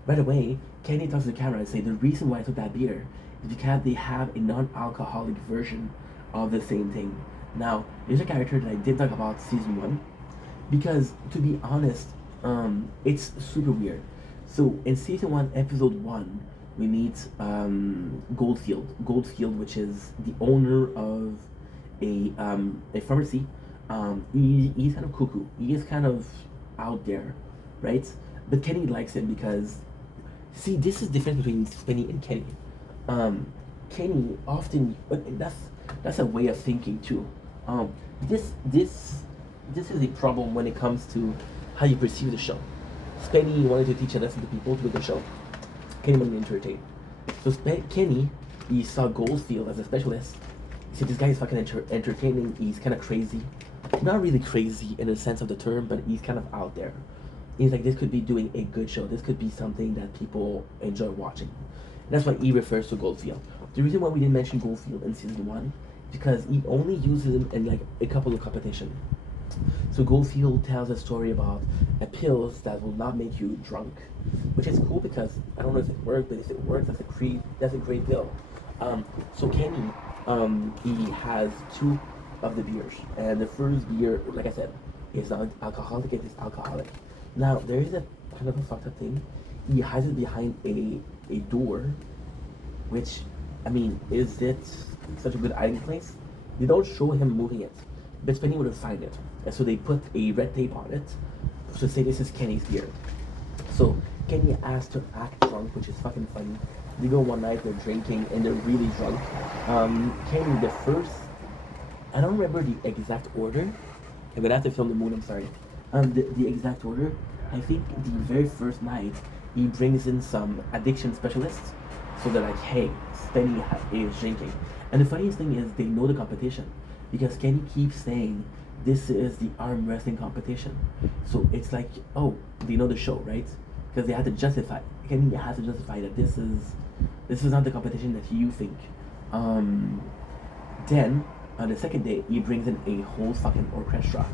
Right away, Kenny talks to the camera and say, "The reason why I took that beer is because they have a non-alcoholic version of the same thing." Now, there's a character that I did talk about season 1. Because to be honest, it's super weird. So in season 1, episode 1, we meet Goldfield. Goldfield, which is the owner of a pharmacy. He's kind of cuckoo. He is kind of out there, right? But Kenny likes him because, see, this is the difference between Spenny and Kenny. Kenny often, that's a way of thinking too. This is a problem when it comes to how you perceive the show. Spenny wanted to teach a lesson to people to make the show. Kenny wanted to entertain. So Kenny, he saw Goldfield as a specialist. He said, "This guy is fucking entertaining. He's kind of crazy. Not really crazy in the sense of the term, but he's kind of out there." He's like, "This could be doing a good show. This could be something that people enjoy watching." And that's why he refers to Goldfield. The reason why we didn't mention Goldfield in season 1 is because he only uses him in like a couple of competition. So Goldfield tells a story about a pills that will not make you drunk, which is cool because I don't know if it works, but if it works, that's a great pill. So Kenny, he has 2 of the beers, and the first beer, like I said, is not alcoholic. It is alcoholic. Now there is a kind of a fucked up thing. He hides it behind a door, which, I mean, is it such a good hiding place? They don't show him moving it, but Spenny would have found it. And so they put a red tape on it to say this is Kenny's beer. So Kenny asked to act drunk, which is fucking funny. They go one night, they're drinking, and they're really drunk. Kenny, the first, I don't remember the exact order. I'm gonna have to film the moon, I'm sorry. The exact order, I think the very first night, he brings in some addiction specialists. So they're like, "Hey, Spenny is drinking." And the funniest thing is they know the competition. Because Kenny keeps saying, "This is the arm wrestling competition." So it's like, oh, they know the show, right? Because they had to justify. Kenny has to justify that this is not the competition that you think. Then on the second day, he brings in a whole fucking orchestra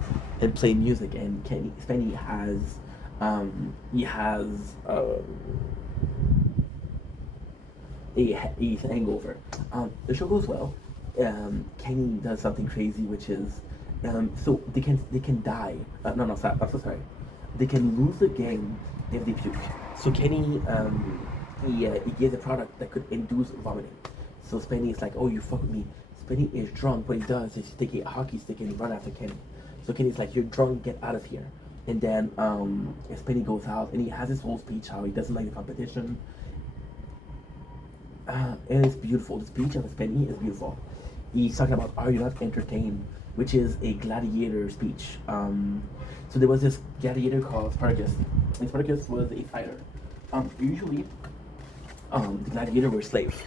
and play music, and Spenny has a hangover. The show goes well. Kenny does something crazy, which is so they can die. No, stop. I'm so sorry. They can lose the game if they puke. So Kenny he gives a product that could induce vomiting. So Spenny is like, "Oh, you fuck with me." Spenny is drunk. What he does is he take a hockey stick and run after Kenny. So Kenny's like, "You're drunk. Get out of here." And then Spenny goes out and he has his whole speech how he doesn't like the competition. And it's beautiful. The speech of Spenny is beautiful. He's talking about, "Are you not entertained?" which is a gladiator speech. So there was this gladiator called Spartacus, and Spartacus was a fighter. Usually, the gladiator were slaves,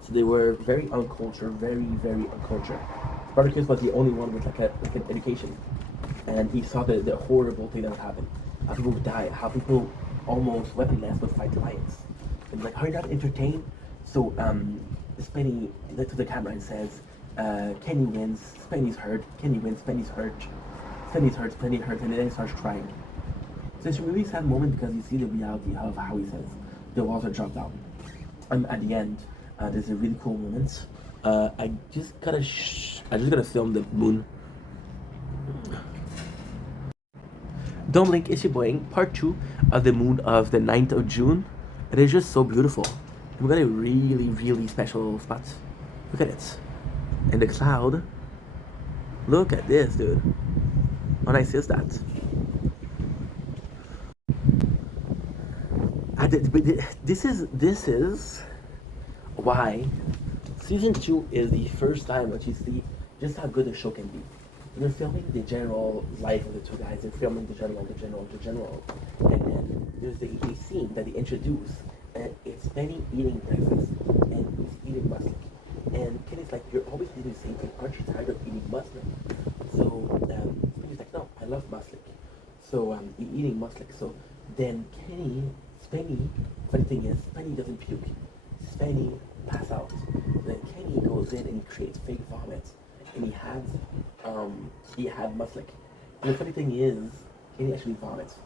so they were very uncultured, very, very uncultured. Spartacus was the only one with like an education, and he saw the horrible thing that would happen. How people would die, how people almost weaponless would fight lions. And like, "Are you not entertained?" So Spenny looks to the camera and says, "Kenny wins, Spenny's hurt. Kenny wins, Spenny's hurt. Spenny's hurt, Spenny hurt," and then he starts crying. So it's a really sad moment because you see the reality of how he says the walls are dropped down. At the end, there's a really cool moment. I just gotta film the moon. Don't blink, it's your boy. Part 2 of the moon of the 9th of June. It is just so beautiful. We got a really, really special spot. Look at it. And the cloud. Look at this, dude. How nice is that? This is why season 2 is the first time that you see just how good the show can be. They're filming the general life of the two guys. They're filming the general. And then there's the scene that they introduce, and it's Benny eating breakfast, and he's eating muslin. And Kenny's like, you're always eating the same thing. Aren't you tired of eating muslin? So Benny's like, no, I love muslin. So you're eating muslin. So then Spenny, funny thing is, Spenny doesn't puke. Spenny pass out. Then Kenny goes in and creates fake vomit, and he had muslin. And the funny thing is, Kenny actually vomits.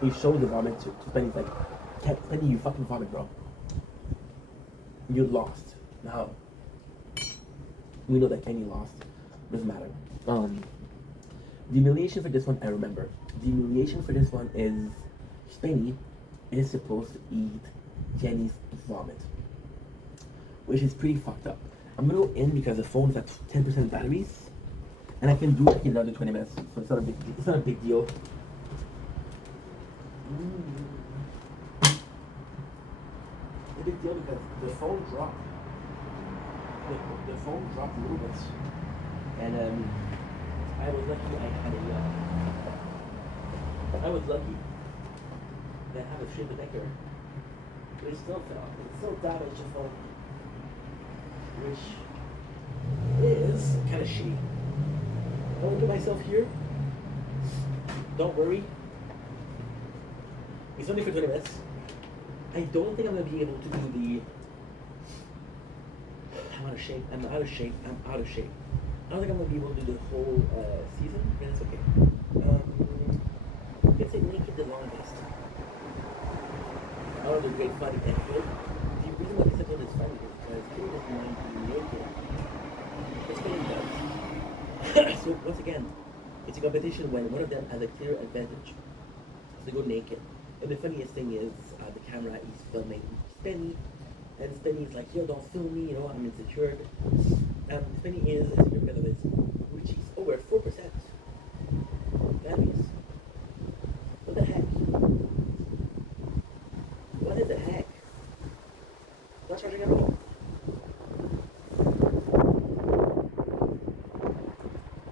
He shows the vomit to Spenny. He's like, Spenny, you fucking vomit, bro. You lost. Now, we know that Kenny lost. Doesn't matter. The humiliation for this one, I remember. The humiliation for this one is Spenny is supposed to eat Kenny's vomit, which is pretty fucked up. I'm gonna go in because the phone is at 10% batteries, and I can do it in another 20 minutes, so it's not a big deal. It's a big deal because the phone dropped. The phone dropped a little bit, and I was lucky I was lucky that I have a straight protector, but it still fell. It still damaged the phone, which is kind of shitty. I won't do myself here. Don't worry. It's only for 20 minutes. I don't think I'm gonna be able to do the. I'm out of shape. I don't think I'm gonna be able to do the whole season, but it's okay. You can say naked the longest. I don't know, great funny. And the reason why this episode is funny is because Kitty doesn't mind being naked. But Spenny does. So once again, it's a competition when one of them has a clear advantage. So they go naked. And the funniest thing is the camera is filming Spenny. And Spenny's like, yo, don't film me, I'm insecure. Spenny is insecure because of his, which is over 4%. That means, what the heck? What is the heck? Not charging at all.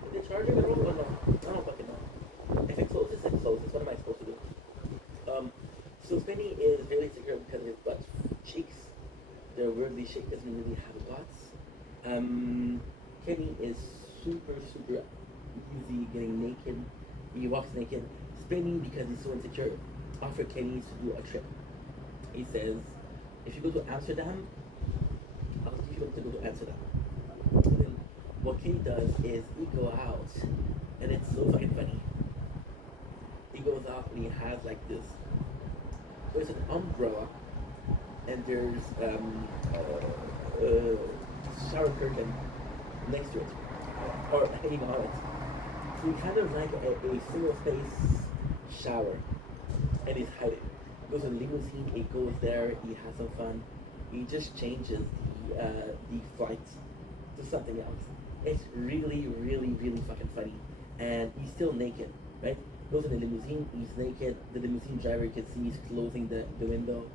Is it charging at all or no? I don't fucking know. If it closes, it closes. What am I supposed to do? So Spenny is very insecure because of his butt cheeks. They're weirdly shaped, doesn't really have butts. Kenny is super easy getting naked. He walks naked. Spenny, because he's so insecure, offered Kenny to do a trip. He says, if you go to Amsterdam, I'll teach you to go to Amsterdam. And then what Kenny does is he go out, and it's so fucking funny. He goes out and he has like this. There's an umbrella, and there's shower curtain next to it, or hanging on it. So he kind of like a single space shower, and he's hiding. He goes in a limousine, he goes there, he has some fun. He just changes the flight to something else. It's really fucking funny, and he's still naked, right? Goes in the limousine, he's naked. The limousine driver can see he's closing the window.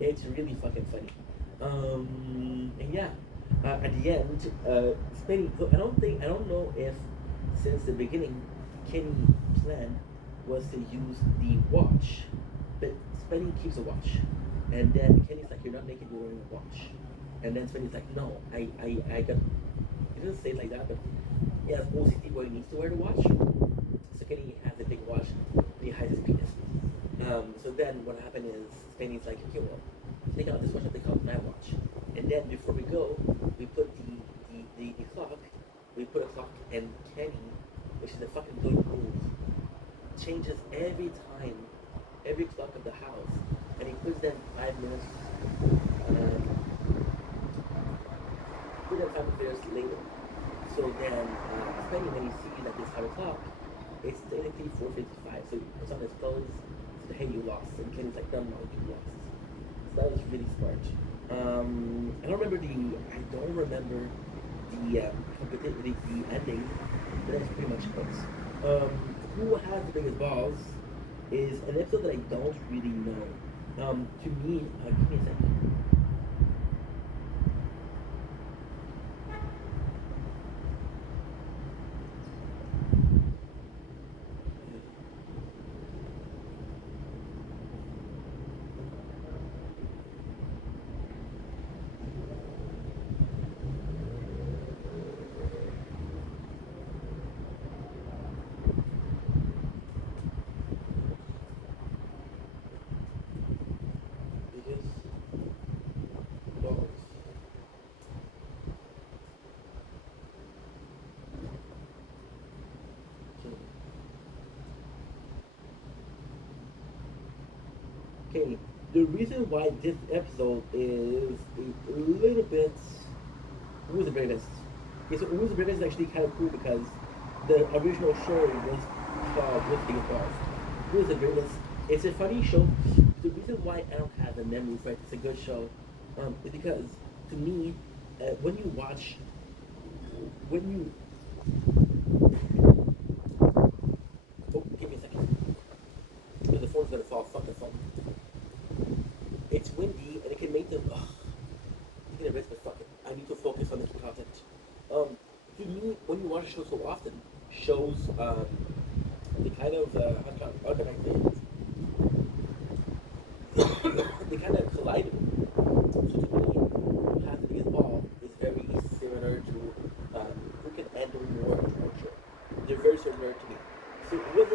It's really fucking funny. And yeah, at the end, Spenny. I don't know if since the beginning, Kenny's plan was to use the watch, but Spenny keeps a watch, and then Kenny's like, "You're not naked. You're wearing a watch," and then Spenny's like, "No, I got." He doesn't say it like that, but he has OCD where he needs to wear the watch. So Kenny has a big watch, and he hides his penis. So then what happened is Spenny's like, okay, well, take out this watch and take out my watch. And then before we go, we put the clock, we put a clock, and Kenny, which is a fucking good move, changes every time, every clock of the house and he puts them 5 minutes. Um, put them 5 minutes later. So then, especially when you see that it's 5 o'clock, it's technically 4:55. So it's on his clothes. So hey, you lost. And Kenny's like, no, no, you lost. So that was really smart. I don't remember the ending, but that's pretty much it. Who has the biggest balls is an episode that I don't really know. To me, give me a second. Biggest balls. So, okay, the reason why this episode is a little bit Who's the Bravest? Okay, so Who's the Bravest is actually kind of cool because the original show was called Who's the Biggest Balls. Who's the Bravest? It's a funny show. The reason why I don't have the memory for it, it's a good show, is because to me, when you watch, when you, oh, give me a second. The phone's gonna fall. Fuck the phone. It's windy and it can make them. Ugh, taking a risk, but fuck it. I need to focus on the content. To me, when you watch a show so often, shows they kind of how can I say it? They kind of collided. So to me, who has the biggest ball is very similar to who can handle more torture. They're very similar to me. So who has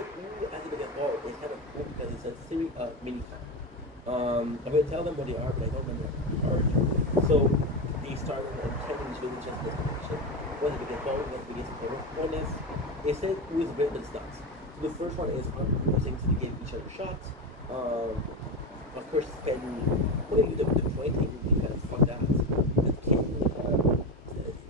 the biggest ball is kind of cool because it's a series of mini. I'm gonna tell them what they are, but I don't remember what they are. So they started and Kevin's really just this connection. What's the biggest ball? What's the biggest player? One is they said who is better than stunts. So the first one is proposing to give each other shots. Of course, spending what do you do the pointing because fuck that. But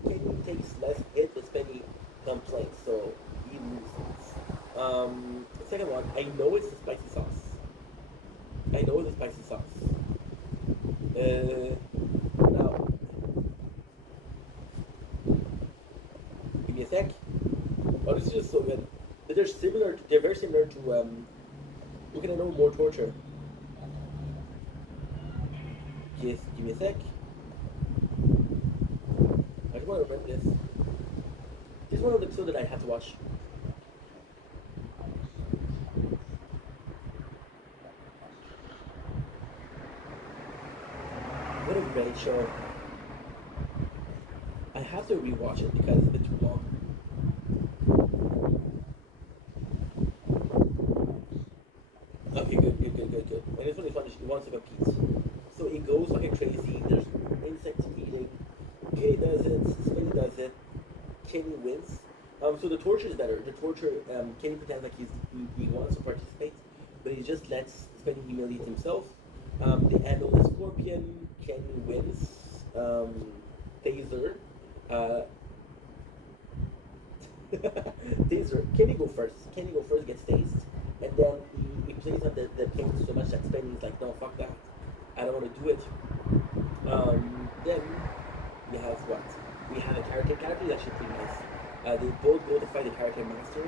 Kenny takes less hit, but Spenny complains, so he loses. The second one, I know it's the spicy sauce. I know it's the spicy sauce. Now, give me a sec. Oh, this is just so good. But they're similar. They're very similar to. Who can I know more torture? Just give me a sec. I just want to remember this. This is one of the episodes that I have to watch. What a great show. I have to rewatch it because it's been too long. Okay, good. And this one is fun. She wants to compete. So it goes like a crazy. There's insects eating. Kenny does it. Spenny does it. Kenny wins. So the torture is better. The torture, Kenny pretends like he wants to participate, but he just lets Spenny humiliate himself. They handle the scorpion. Kenny wins. Taser. Taser. Kenny go first. Kenny go first, gets tased, and then he plays on the pain so much that Spenny's like, no, fuck that. I don't want to do it. Then we have what? We have a character. Character is actually pretty nice. They both go to fight the character master.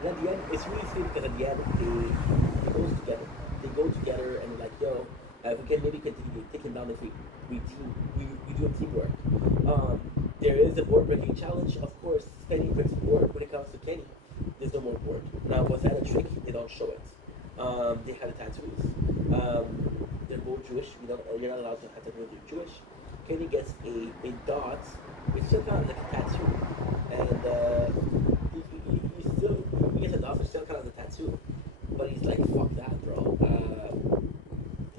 And at the end, it's really sweet because at the end they go together. They go together and like, yo, we can maybe continue take him down if we do a teamwork. There is a board breaking challenge. Of course, Spenny breaks the board when it comes to Kenny. There's no more board. Now, was that a trick? They don't show it. They have the tattoos. They're both Jewish. You're not allowed to have tattoos if you're Jewish. Kenny gets a dot. It's just kind of like a tattoo, and he gets a dot, it's still kind of a tattoo. But he's like, fuck that, bro.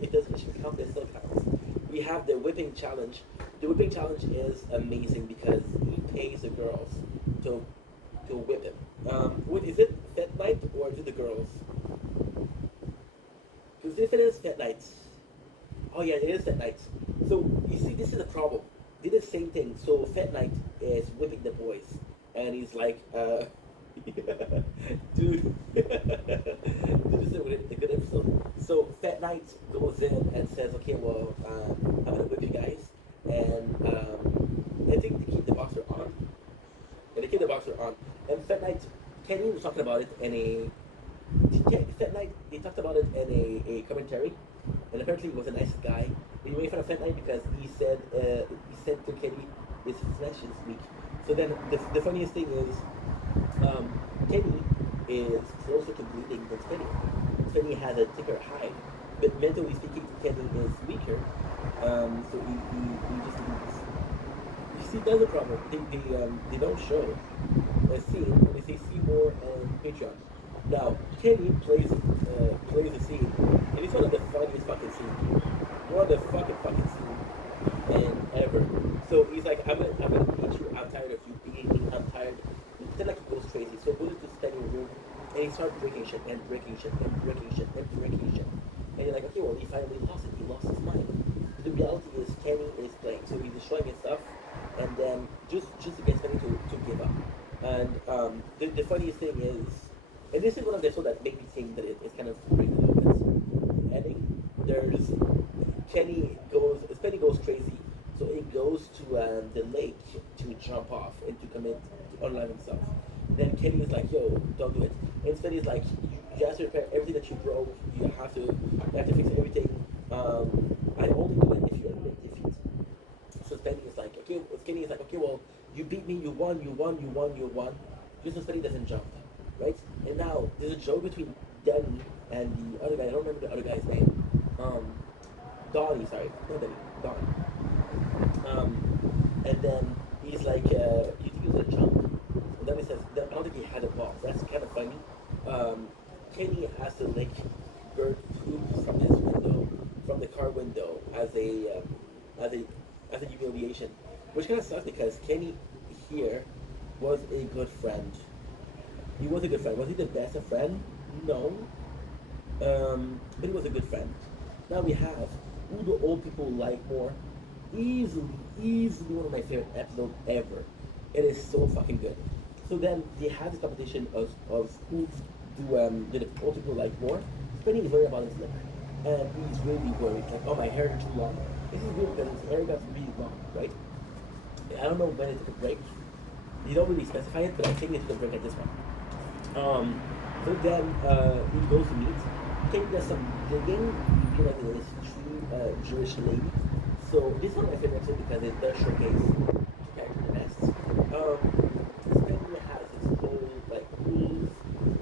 It doesn't actually count. It still counts. We have the whipping challenge. The whipping challenge is amazing because he pays the girls to whip him. Is it Fat Night or is it the girls? Because if it is Fat Night, Oh yeah, it is Fat Night. So you see, this is the problem. Did the same thing. So Fat Night is whipping the boys, and he's like, dude, this is a good episode. So Fat Night goes in and says, okay, well, I'm gonna whip you guys, and I think they keep the boxer on, and they keep the boxer on, and Fat Night, Kenny was talking about it in a Fat Night, he talked about it in a commentary, and apparently he was a nice guy. He made fun of Fat Night because he said to Kenny, his flesh is weak. So then the funniest thing is, Kenny is closer to bleeding than Spenny. Spenny has a thicker hide, but mentally speaking, Kenny is weaker. So he just bleeds. You see, that's the problem. They don't show a scene, and they say see more on Patreon. Now, Kenny plays the scene, and it's one of the funniest fucking scenes. One of the fucking scenes and ever. So he's like, I'm gonna beat you. I'm tired of you beating me. I'm tired. Then like he goes crazy. So goes to stand in your room, and he starts breaking shit and breaking shit and breaking shit and breaking shit. And you're like, okay, well, he finally lost it. He lost his mind. But the reality is, Kenny is playing. So he's destroying his stuff, and then just to get Kenny to give up. And the funniest thing is, and this is one of the episodes that made me think that it's kind of rigged a little bit. Ending, there's Penny goes crazy, so it goes to the lake to jump off and to commit to unalive himself. Then Kenny is like, "Yo, don't do it." And Penny's like, "You have to repair everything that you broke. You have to fix everything. I only do it if you admit defeat." So Penny is like, "Okay." Kenny is like, "Okay, well, you beat me. You won. You won. You won. You won." Just so Penny doesn't jump. Right? And now there's a joke between Danny and the other guy. I don't remember the other guy's name. Donnie, sorry, not Danny, Donnie. And then he's like, "You think he was gonna jump?" And then he says, "I don't think he had a ball." That's kind of funny. Kenny has to lick bird poop from his window, from the car window, as a as a humiliation, which kind of sucks because Kenny here was a good friend. He was a good friend. Was he the best of friend? No. But he was a good friend. Now we have who do old people like more? Easily one of my favorite episodes ever. It is so fucking good. So then they have this competition of who do the old people like more. Spenny is worried about his lip. And he's really worried. Like, oh, my hair is too long. This is weird because his hair got really long, right? I don't know when it took a break. They don't really specify it, but I think they took a break at this one. So then he goes to meet. Kate does some digging. You realize that this Jewish lady. So this one I feel like because it does showcase two characters the best. Spencer has his whole like rules,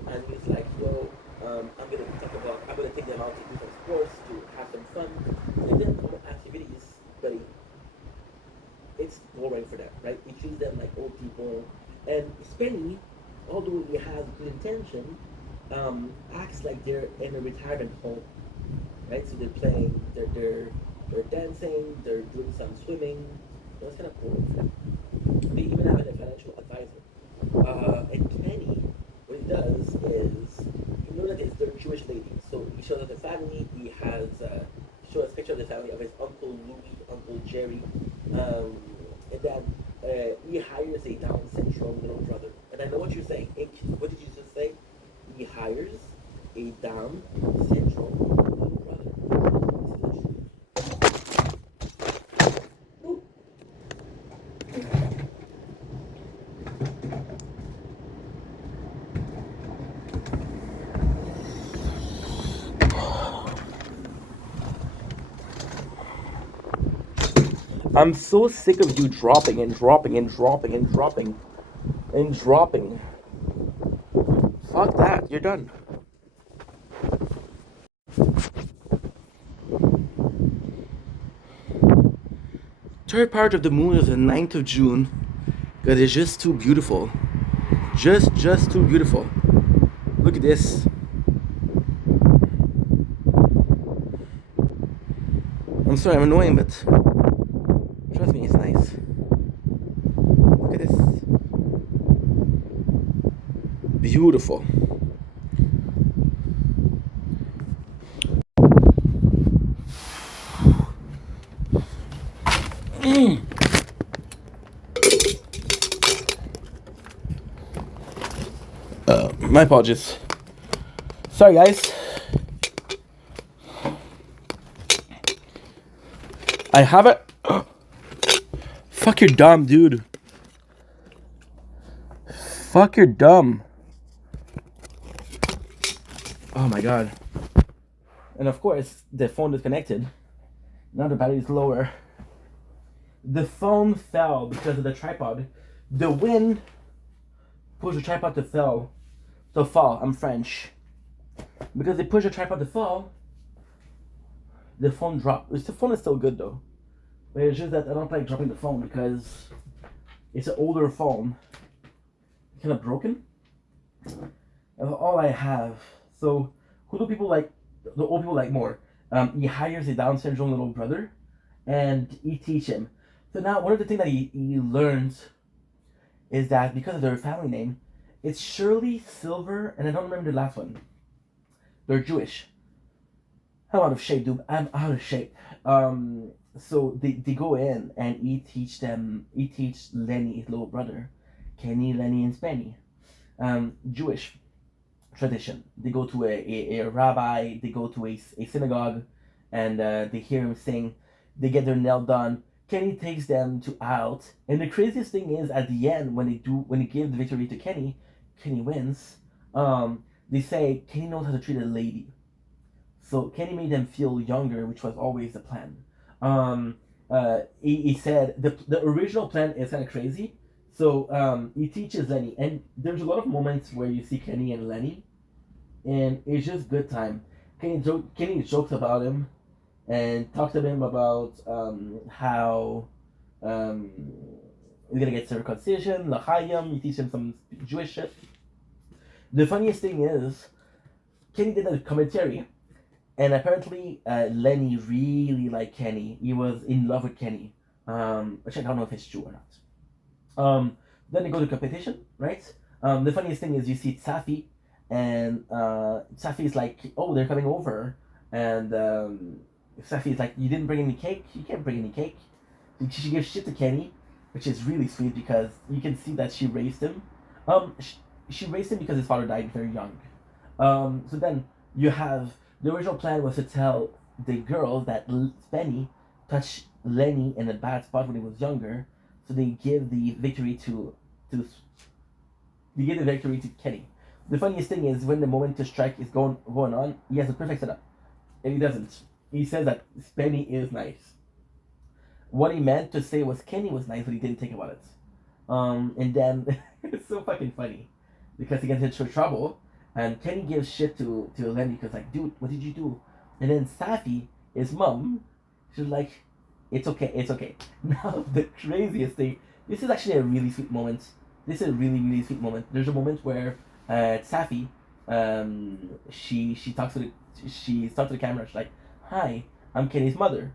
and he's like, yo, I'm gonna take them out to do some sports, to have some fun. So they did all activities, but it's boring for them, right? He treats them like old people, and Spenny, although he has good intention, acts like they're in a retirement home, right? So they're playing, they're dancing, they're doing some swimming. That's kind of cool. They even have a financial advisor. And Kenny, what he does is, you know that they're Jewish ladies. So he shows up the family. He has shows a picture of the family of his uncle Louis, uncle Jerry, and then he hires a Down syndrome little brother. And I know what you're saying. What did you just say? He hires a Down syndrome little brother. Ooh. I'm so sick of you dropping and dropping and dropping and dropping and dropping. Fuck that, you're done. Third part of the moon is the 9th of June because it's just too beautiful. Just too beautiful. Look at this. I'm sorry, I'm annoying, but trust me, it's nice. Look at this. Beautiful. My apologies. Sorry, guys. I have it. Fuck, you're dumb, dude. Fuck, you're dumb. Oh my god. And of course, the phone is connected. Now the battery is lower. The phone fell because of the tripod. The wind pushed the tripod to fall. I'm French. Because they pushed the tripod to fall, the phone dropped. The phone is still good though. But it's just that I don't like dropping the phone because it's an older phone. It's kind of broken. That's all I have. So, who do people like? The old people like more. He hires a Down syndrome little brother, and he teach him. So now, one of the things that he learns is that because of their family name, it's Shirley, Silver, and I don't remember the last one. They're Jewish. I'm out of shape, dude. I'm out of shape. So they go in and he teach Lenny, his little brother, Kenny, Lenny, and Spenny. Jewish tradition. They go to a rabbi, they go to a synagogue, and they hear him sing. They get their nail done. Kenny takes them out, and the craziest thing is at the end when they give the victory to Kenny, Kenny wins. They say Kenny knows how to treat a lady. So Kenny made them feel younger, which was always the plan. He said the original plan is kind of crazy. So he teaches Lenny, and there's a lot of moments where you see Kenny and Lenny, and it's just good time. Kenny jokes about him, and talks to him about how he's gonna get circumcision, L'chaim. You teach him some Jewish shit. The funniest thing is, Kenny did a commentary, and apparently Lenny really liked Kenny. He was in love with Kenny, which I don't know if it's true or not. Then they go to competition, right? The funniest thing is you see Safi, and Safi's like, oh, they're coming over, and Safi's like, you didn't bring any cake? You can't bring any cake. She gives shit to Kenny, which is really sweet because you can see that she raised him. She raised him because his father died very young. So then you have the original plan was to tell the girl that Spenny touched Lenny in a bad spot when he was younger, so they give the victory to Kenny. The funniest thing is when the moment to strike is going on, he has a perfect setup, and he doesn't. He says that Spenny is nice. What he meant to say was Kenny was nice, but he didn't think about it. And then it's so fucking funny because he gets into trouble, and Kenny gives shit to Lenny because like, dude, what did you do? And then Safi, his mom, she's like, it's okay. Now the craziest thing, this is actually a really sweet moment. This is a really, really sweet moment. There's a moment where Safi, she talks to the camera. She's like, "Hi, I'm Kenny's mother,"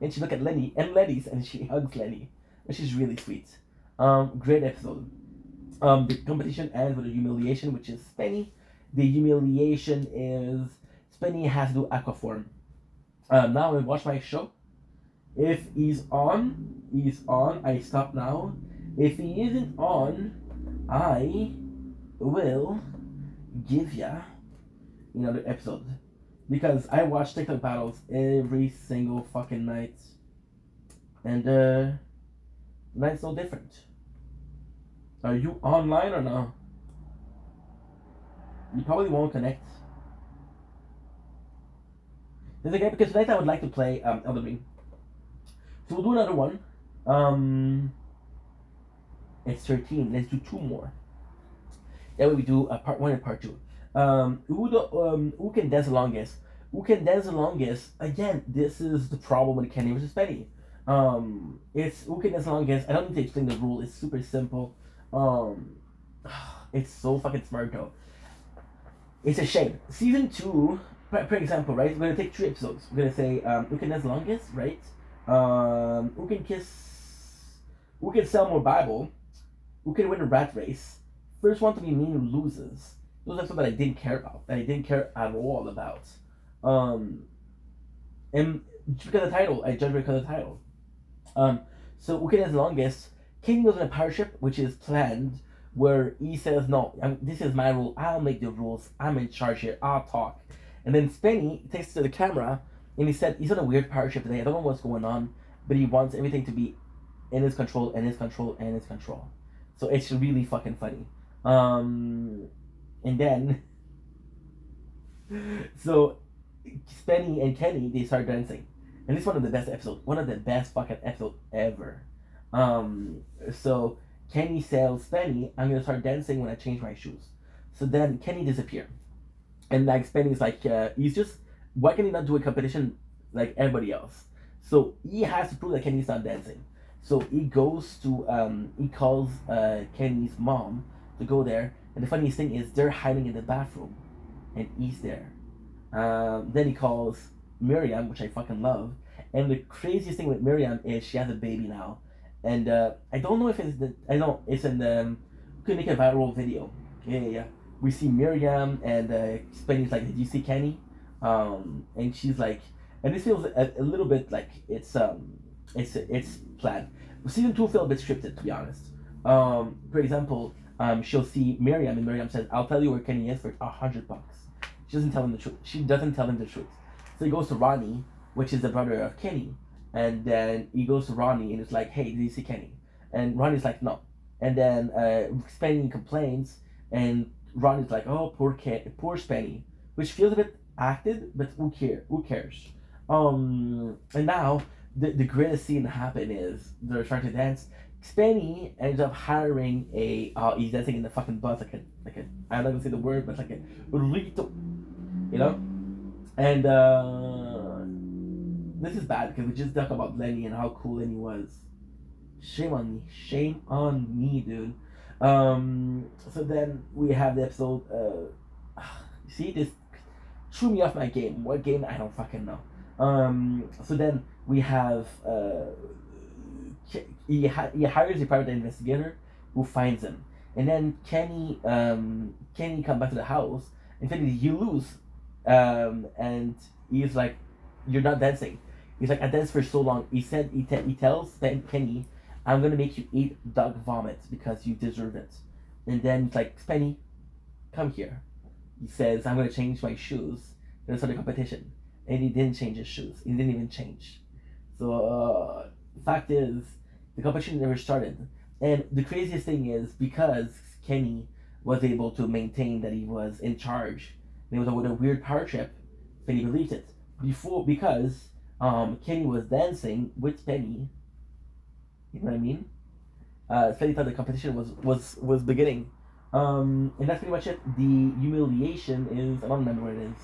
and she look at Lenny and Lenny's, and she hugs Lenny, which is really sweet. Great episode. The competition ends with a humiliation, which is Spenny. The humiliation is Spenny has to do aquaform. Now I watch my show. If he's on, he's on. I stop now. If he isn't on, I will give ya another episode. Because I watch TikTok battles every single fucking night. And night's no different. Are you online or no? You probably won't connect. There's a game because tonight I would like to play Elden Ring. So we'll do another one. It's 13. Let's do 2 more. That way we do part 1 and part 2. Who can dance the longest? Who can dance the longest? Again, this is the problem with Kenny versus Spenny. It's who can dance the longest. I don't need to explain the rule. It's super simple. It's so fucking smart though. It's a shame. Season 2, for example, right? We're gonna take 3 episodes. We're gonna say who can dance the longest, right? Who can sell more Bible? Who can win a rat race? First one to be mean loses. Those are something that I didn't care about. That I didn't care at all about. And because of the title, I judge because of the title. So who can dance the longest? Kenny goes on a pirate ship, which is planned where he says, "No, this is my rule. I'll make the rules. I'm in charge here. I'll talk." And then Spenny takes to the camera and he said he's on a weird pirate ship today. I don't know what's going on, but he wants everything to be in his control, and his control, and his control. So it's really fucking funny. And then so Spenny and Kenny, they start dancing, and it's one of the best episodes, one of the best fucking episodes ever. So Kenny tells Spenny, "I'm gonna start dancing when I change my shoes." So then Kenny disappears, and like Spenny's like, he's just, why can he not do a competition like everybody else? So he has to prove that Kenny's not dancing. So he goes to he calls Kenny's mom to go there, and the funniest thing is they're hiding in the bathroom, and he's there. Then he calls Miriam, which I fucking love. And the craziest thing with Miriam is she has a baby now, and I don't know if it's the, I know it's in the, could make a viral video. Yeah. We see Miriam and Spenny's like, "Did you see Kenny?" And she's like, and this feels a little bit like it's planned. Season 2 feels a bit scripted, to be honest. For example, she'll see Miriam, and Miriam says, "I'll tell you where Kenny is for $100." She doesn't tell him the truth. She doesn't tell him the truth. So he goes to Ronnie, which is the brother of Kenny, and then he goes to Ronnie and it's like, "Hey, did you see Kenny?" And Ronnie's like, "No." And then Spenny complains, and Ronnie's like, "Oh, poor Spenny," which feels a bit acted, but who cares? And now the greatest scene happen is they're trying to dance. Spenny ends up hiring a he's dancing in the fucking bus like a, I'm not gonna say the word, but like a burrito, you know. And this is bad because we just talked about Lenny and how cool Lenny was. Shame on me, dude. So then we have the episode. See, this threw me off my game. What game? I don't fucking know. So then we have he hires a private investigator who finds him, and then Kenny come back to the house, and finally you lose, and he's like, "You're not dancing." He's like, "I danced for so long." He said he tells Kenny, "I'm gonna make you eat dog vomit because you deserve it." And then he's like, "Spenny, come here." He says, "I'm gonna change my shoes." Gonna start a competition, and he didn't change his shoes. He didn't even change. So fact is, the competition never started. And the craziest thing is because Kenny was able to maintain that he was in charge, and it was with a weird power trip, Penny believed it. Because Kenny was dancing with Penny. You know what I mean? Penny thought the competition was beginning. And that's pretty much it. The humiliation is, I don't remember what it is.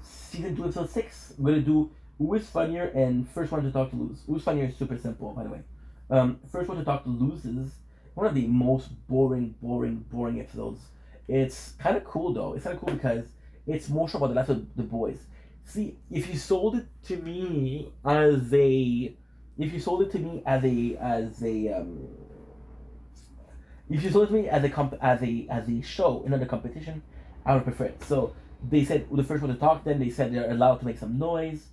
Season 2, episode 6. We're gonna do who is funnier and first one to talk to lose. Who's funnier is super simple, by the way. First one to talk to loses. One of the most boring episodes. It's kind of cool though. It's kind of cool because it's more about the life of the boys. See, if you sold it to me as a, if you sold it to me as a if you sold it to me as a show, another competition, I would prefer it. So they said the first one to talk. Then they said they're allowed to make some noise.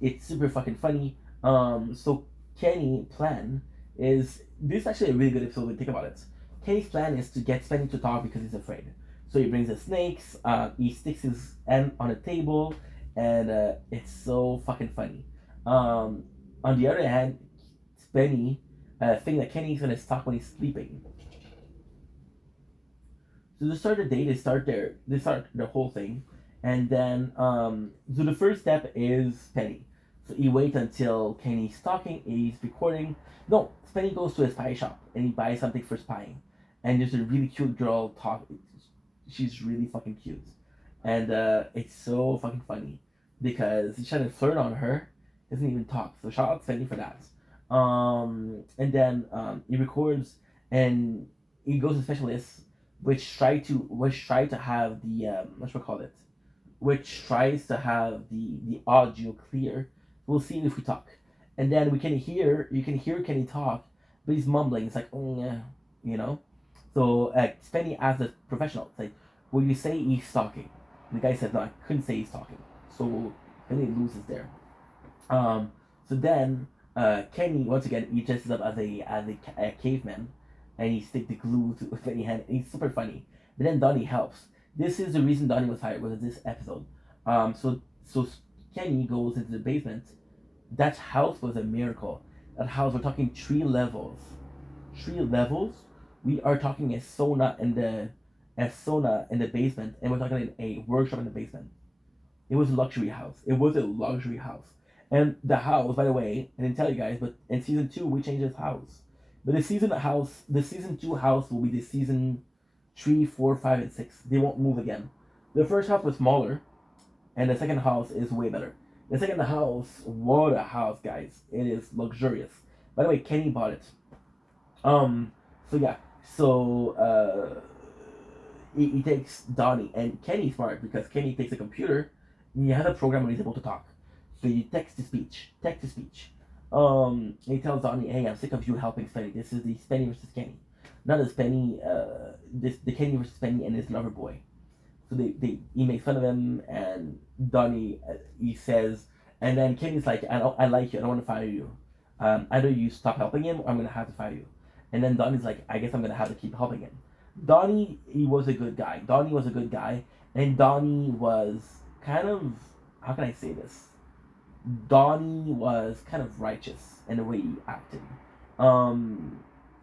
It's super fucking funny. So Kenny's plan is, this is actually a really good episode when you think about it. Kenny's plan is to get Spenny to talk because he's afraid. So he brings the snakes. He sticks his hand on a table, and it's so fucking funny. On the other hand, Spenny thinks that Kenny's gonna talk when he's sleeping. So to start the day, they start the whole thing, and then so the first step is Penny. So he waits until Kenny's talking, he's recording. No, Penny goes to a spy shop and he buys something for spying, and there's a really cute girl talking. She's really fucking cute, and it's so fucking funny because he's trying to flirt on her, doesn't even talk. So shout out to Penny for that. And then he records and he goes to specialists which try to have the what should we call it, which tries to have the audio clear. We'll see if we talk, and then you can hear Kenny talk, but he's mumbling. It's like, "Oh yeah," you know. So Spenny asked the professional, it's like, "Will you say he's talking?" And the guy said, "No, I couldn't say he's talking." So Penny loses there. So then Kenny once again he dresses up as a caveman, and he stick the glue to Kenny hand. It's super funny. But then Donnie helps. This is the reason Donnie was hired, was this episode. So Kenny goes into the basement. That house was a miracle. That house, we're talking 3 levels. 3 levels. We are talking a sauna in the basement, and we're talking a workshop in the basement. It was a luxury house. It was a luxury house. And the house, by the way, I didn't tell you guys, but in season 2 we changed this house. But the season 2 house will be the season 3, 4, 5, and 6. They won't move again. The first house was smaller, and the second house is way better. The second house, what a house, guys! It is luxurious. By the way, Kenny bought it. So yeah. So he takes Donnie, and Kenny's smart because Kenny takes a computer and he has a program where he's able to talk. So you text to speech. Text to speech. He tells Donnie, "Hey, I'm sick of you helping Spenny. This is the Spenny versus Kenny, not the Spenny. The Kenny versus Spenny and his lover boy." So he makes fun of him, and Donnie he says, and then Kenny's like, I like you. I don't want to fire you. Either you stop helping him, or I'm gonna have to fire you." And then Donnie's like, "I guess I'm gonna have to keep helping him." Donnie, he was a good guy. Donnie was a good guy, and Donnie was kind of, how can I say this? Donnie was kind of righteous in the way he acted,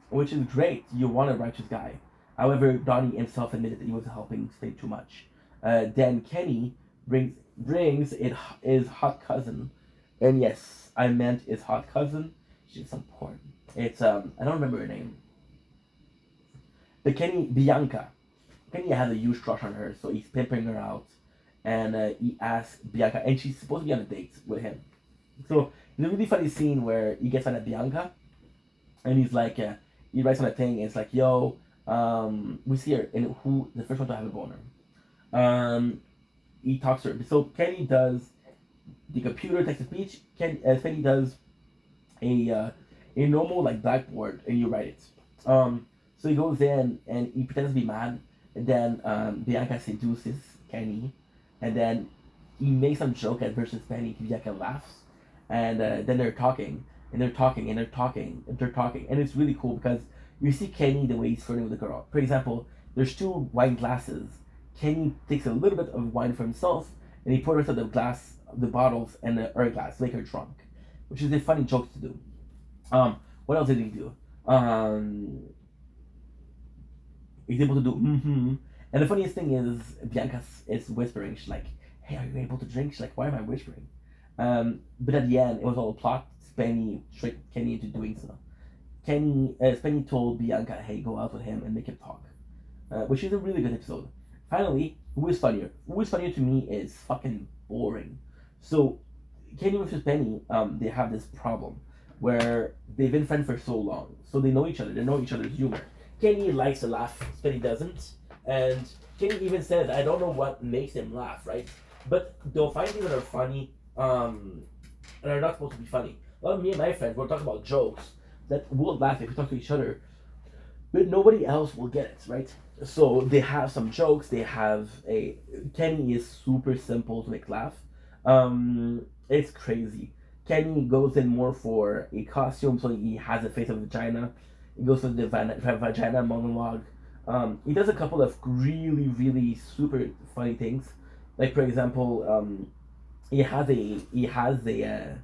which is great. You want a righteous guy. However, Donnie himself admitted that he was helping Spade too much. Then Kenny brings his hot cousin, and yes, I meant his hot cousin. She's some porn. It's I don't remember her name. But Bianca. Kenny has a huge crush on her, so he's pimping her out, and he asks Bianca, and she's supposed to be on a date with him. So there's a really funny scene where he gets on at Bianca, and he's like, he writes on a thing, and it's like, "Yo, we see her, and who the first one to have a boner." He talks to her. So Kenny does the computer text to speech. Kenny does a normal like blackboard, and you write it. So he goes in and he pretends to be mad, and then Bianca seduces Kenny, and then he makes some joke at versus Penny. Bianca laughs, and then they're talking, and they're talking, and they're talking, and they're talking, and it's really cool because you see Kenny the way he's flirting with the girl. For example, there's 2 wine glasses. Kenny takes a little bit of wine for himself, and he pours out the bottles, and her glass, make her drunk, which is a funny joke to do. What else did he do? He's able to do and the funniest thing is Bianca is whispering. She's like, "Hey, are you able to drink?" She's like, "Why am I whispering?" But at the end, it was all a plot. Spenny tricked Kenny into doing so. Spenny told Bianca, "Hey, go out with him and make him talk," which is a really good episode. Finally, who is funnier? Who is funnier to me is fucking boring. So Kenny versus Penny, they have this problem where they've been friends for so long, so they know each other. They know each other's humor. Kenny likes to laugh, Penny doesn't, and Kenny even says, "I don't know what makes him laugh, right?" But they'll find things that are funny, and are not supposed to be funny. A lot of me and my friends will talk about jokes that we'll laugh if we talk to each other, but nobody else will get it, right? So they have some jokes. Kenny is super simple to make laugh. It's crazy. Kenny goes in more for a costume, so he has a face of a vagina. He goes for the vagina monologue. He does a couple of really, really super funny things. Like for example, he has a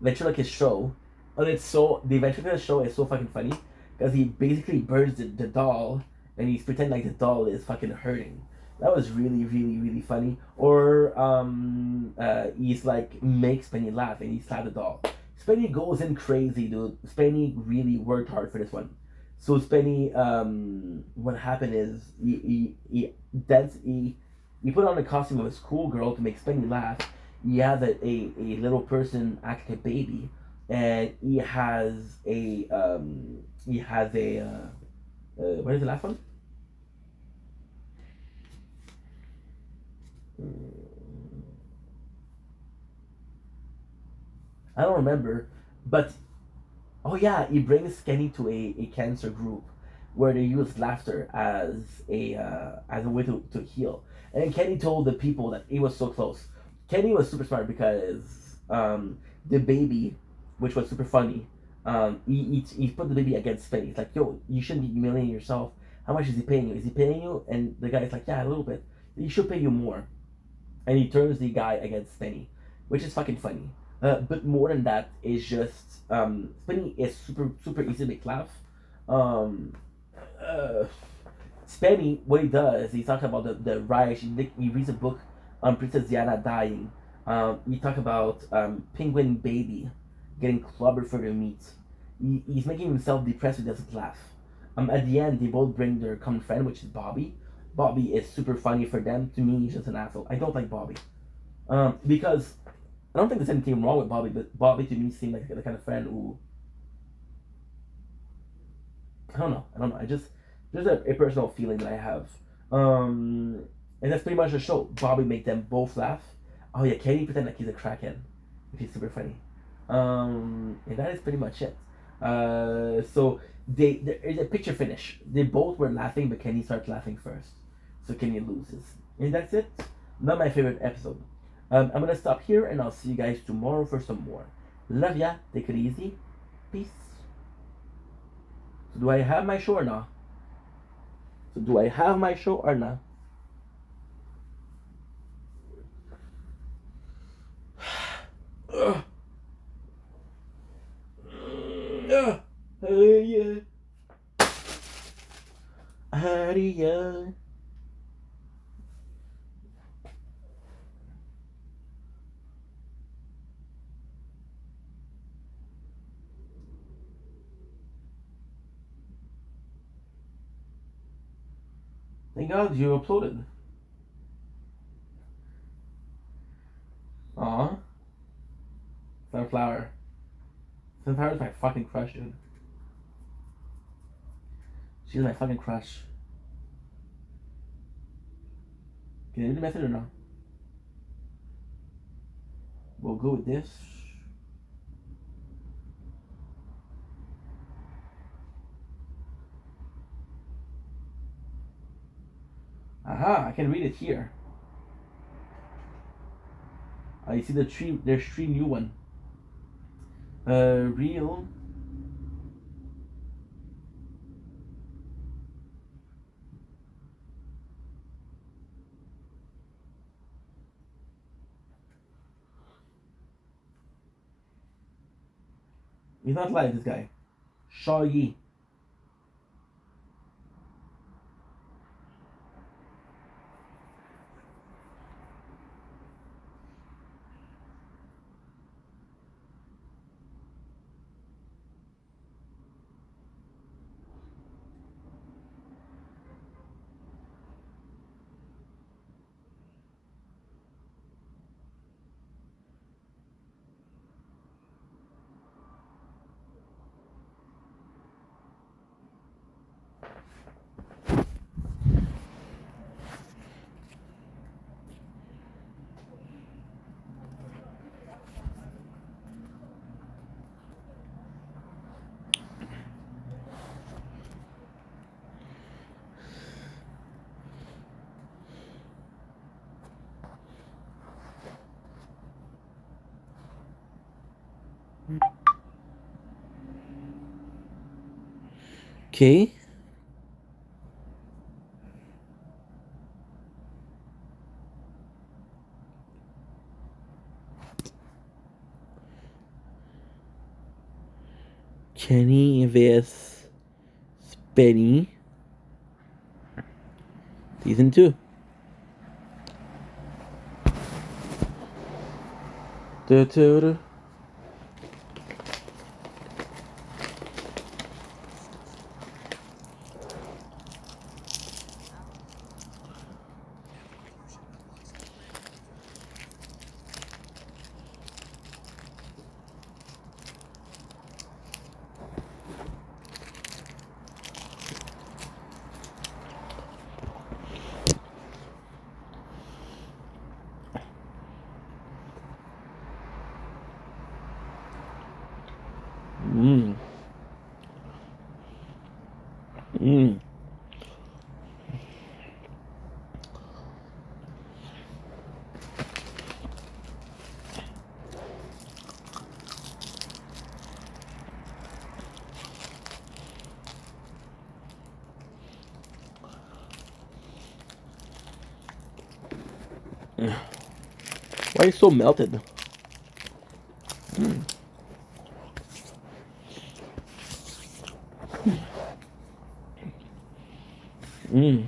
ventriloquist show, and the ventriloquist show is so fucking funny because he basically burns the doll, and he's pretending like the doll is fucking hurting. That was really, really, really funny. Or he's like makes Spenny laugh, and he slaps the doll. Spenny goes in crazy, dude. Spenny really worked hard for this one. So Spenny, what happened is he put on the costume of a schoolgirl to make Spenny laugh. He has a little person act like a baby, and he has a what is the last one? I don't remember, but oh yeah, he brings Kenny to a cancer group where they use laughter as a way to heal. And Kenny told the people that he was so close. Kenny was super smart because the baby, which was super funny, He put the baby against Spenny. He's like, yo, you shouldn't be humiliating yourself. How much is he paying you? Is he paying you? And the guy's like, yeah, a little bit. He should pay you more. And he turns the guy against Spenny, which is fucking funny. But more than that is just Spenny is super easy to make laugh. Um, uh, Spenny, what he does, he talks about the riot. He reads a book on Princess Diana dying. He talks about Penguin Baby getting clobbered for their meat. He's making himself depressed. He doesn't laugh. At the end, they both bring their common friend, which is Bobby. Bobby is super funny for them. To me, he's just an asshole. I don't like Bobby. Because I don't think there's anything wrong with Bobby, but Bobby to me seemed like the kind of friend who I don't know. I don't know. I just there's a personal feeling that I have. And that's pretty much the show. Bobby make them both laugh. Oh yeah, Kenny pretend like he's a crackhead, which is super funny. And that is pretty much it. So there is a picture finish. They both were laughing, but Kenny starts laughing first, so Kenny loses, and that's it. Not my favorite episode. I'm gonna stop here, and I'll see you guys tomorrow for some more. Love ya. Take it easy. Peace. So do I have my show or not? So do I have my show or not? Yeah. Haria. Thank God you uploaded. Aw. Sunflower. Sunflower's my fucking crush, dude. She's my fucking crush. Can you read the message or no? We'll go with this. Aha, I can read it here. You see the tree, there's 3 new one. Real. He's not live, this guy. Shaw Yi. Okay. Kenny vs Spenny. Season 2. Da-da-da. Why are you so melted? Mm.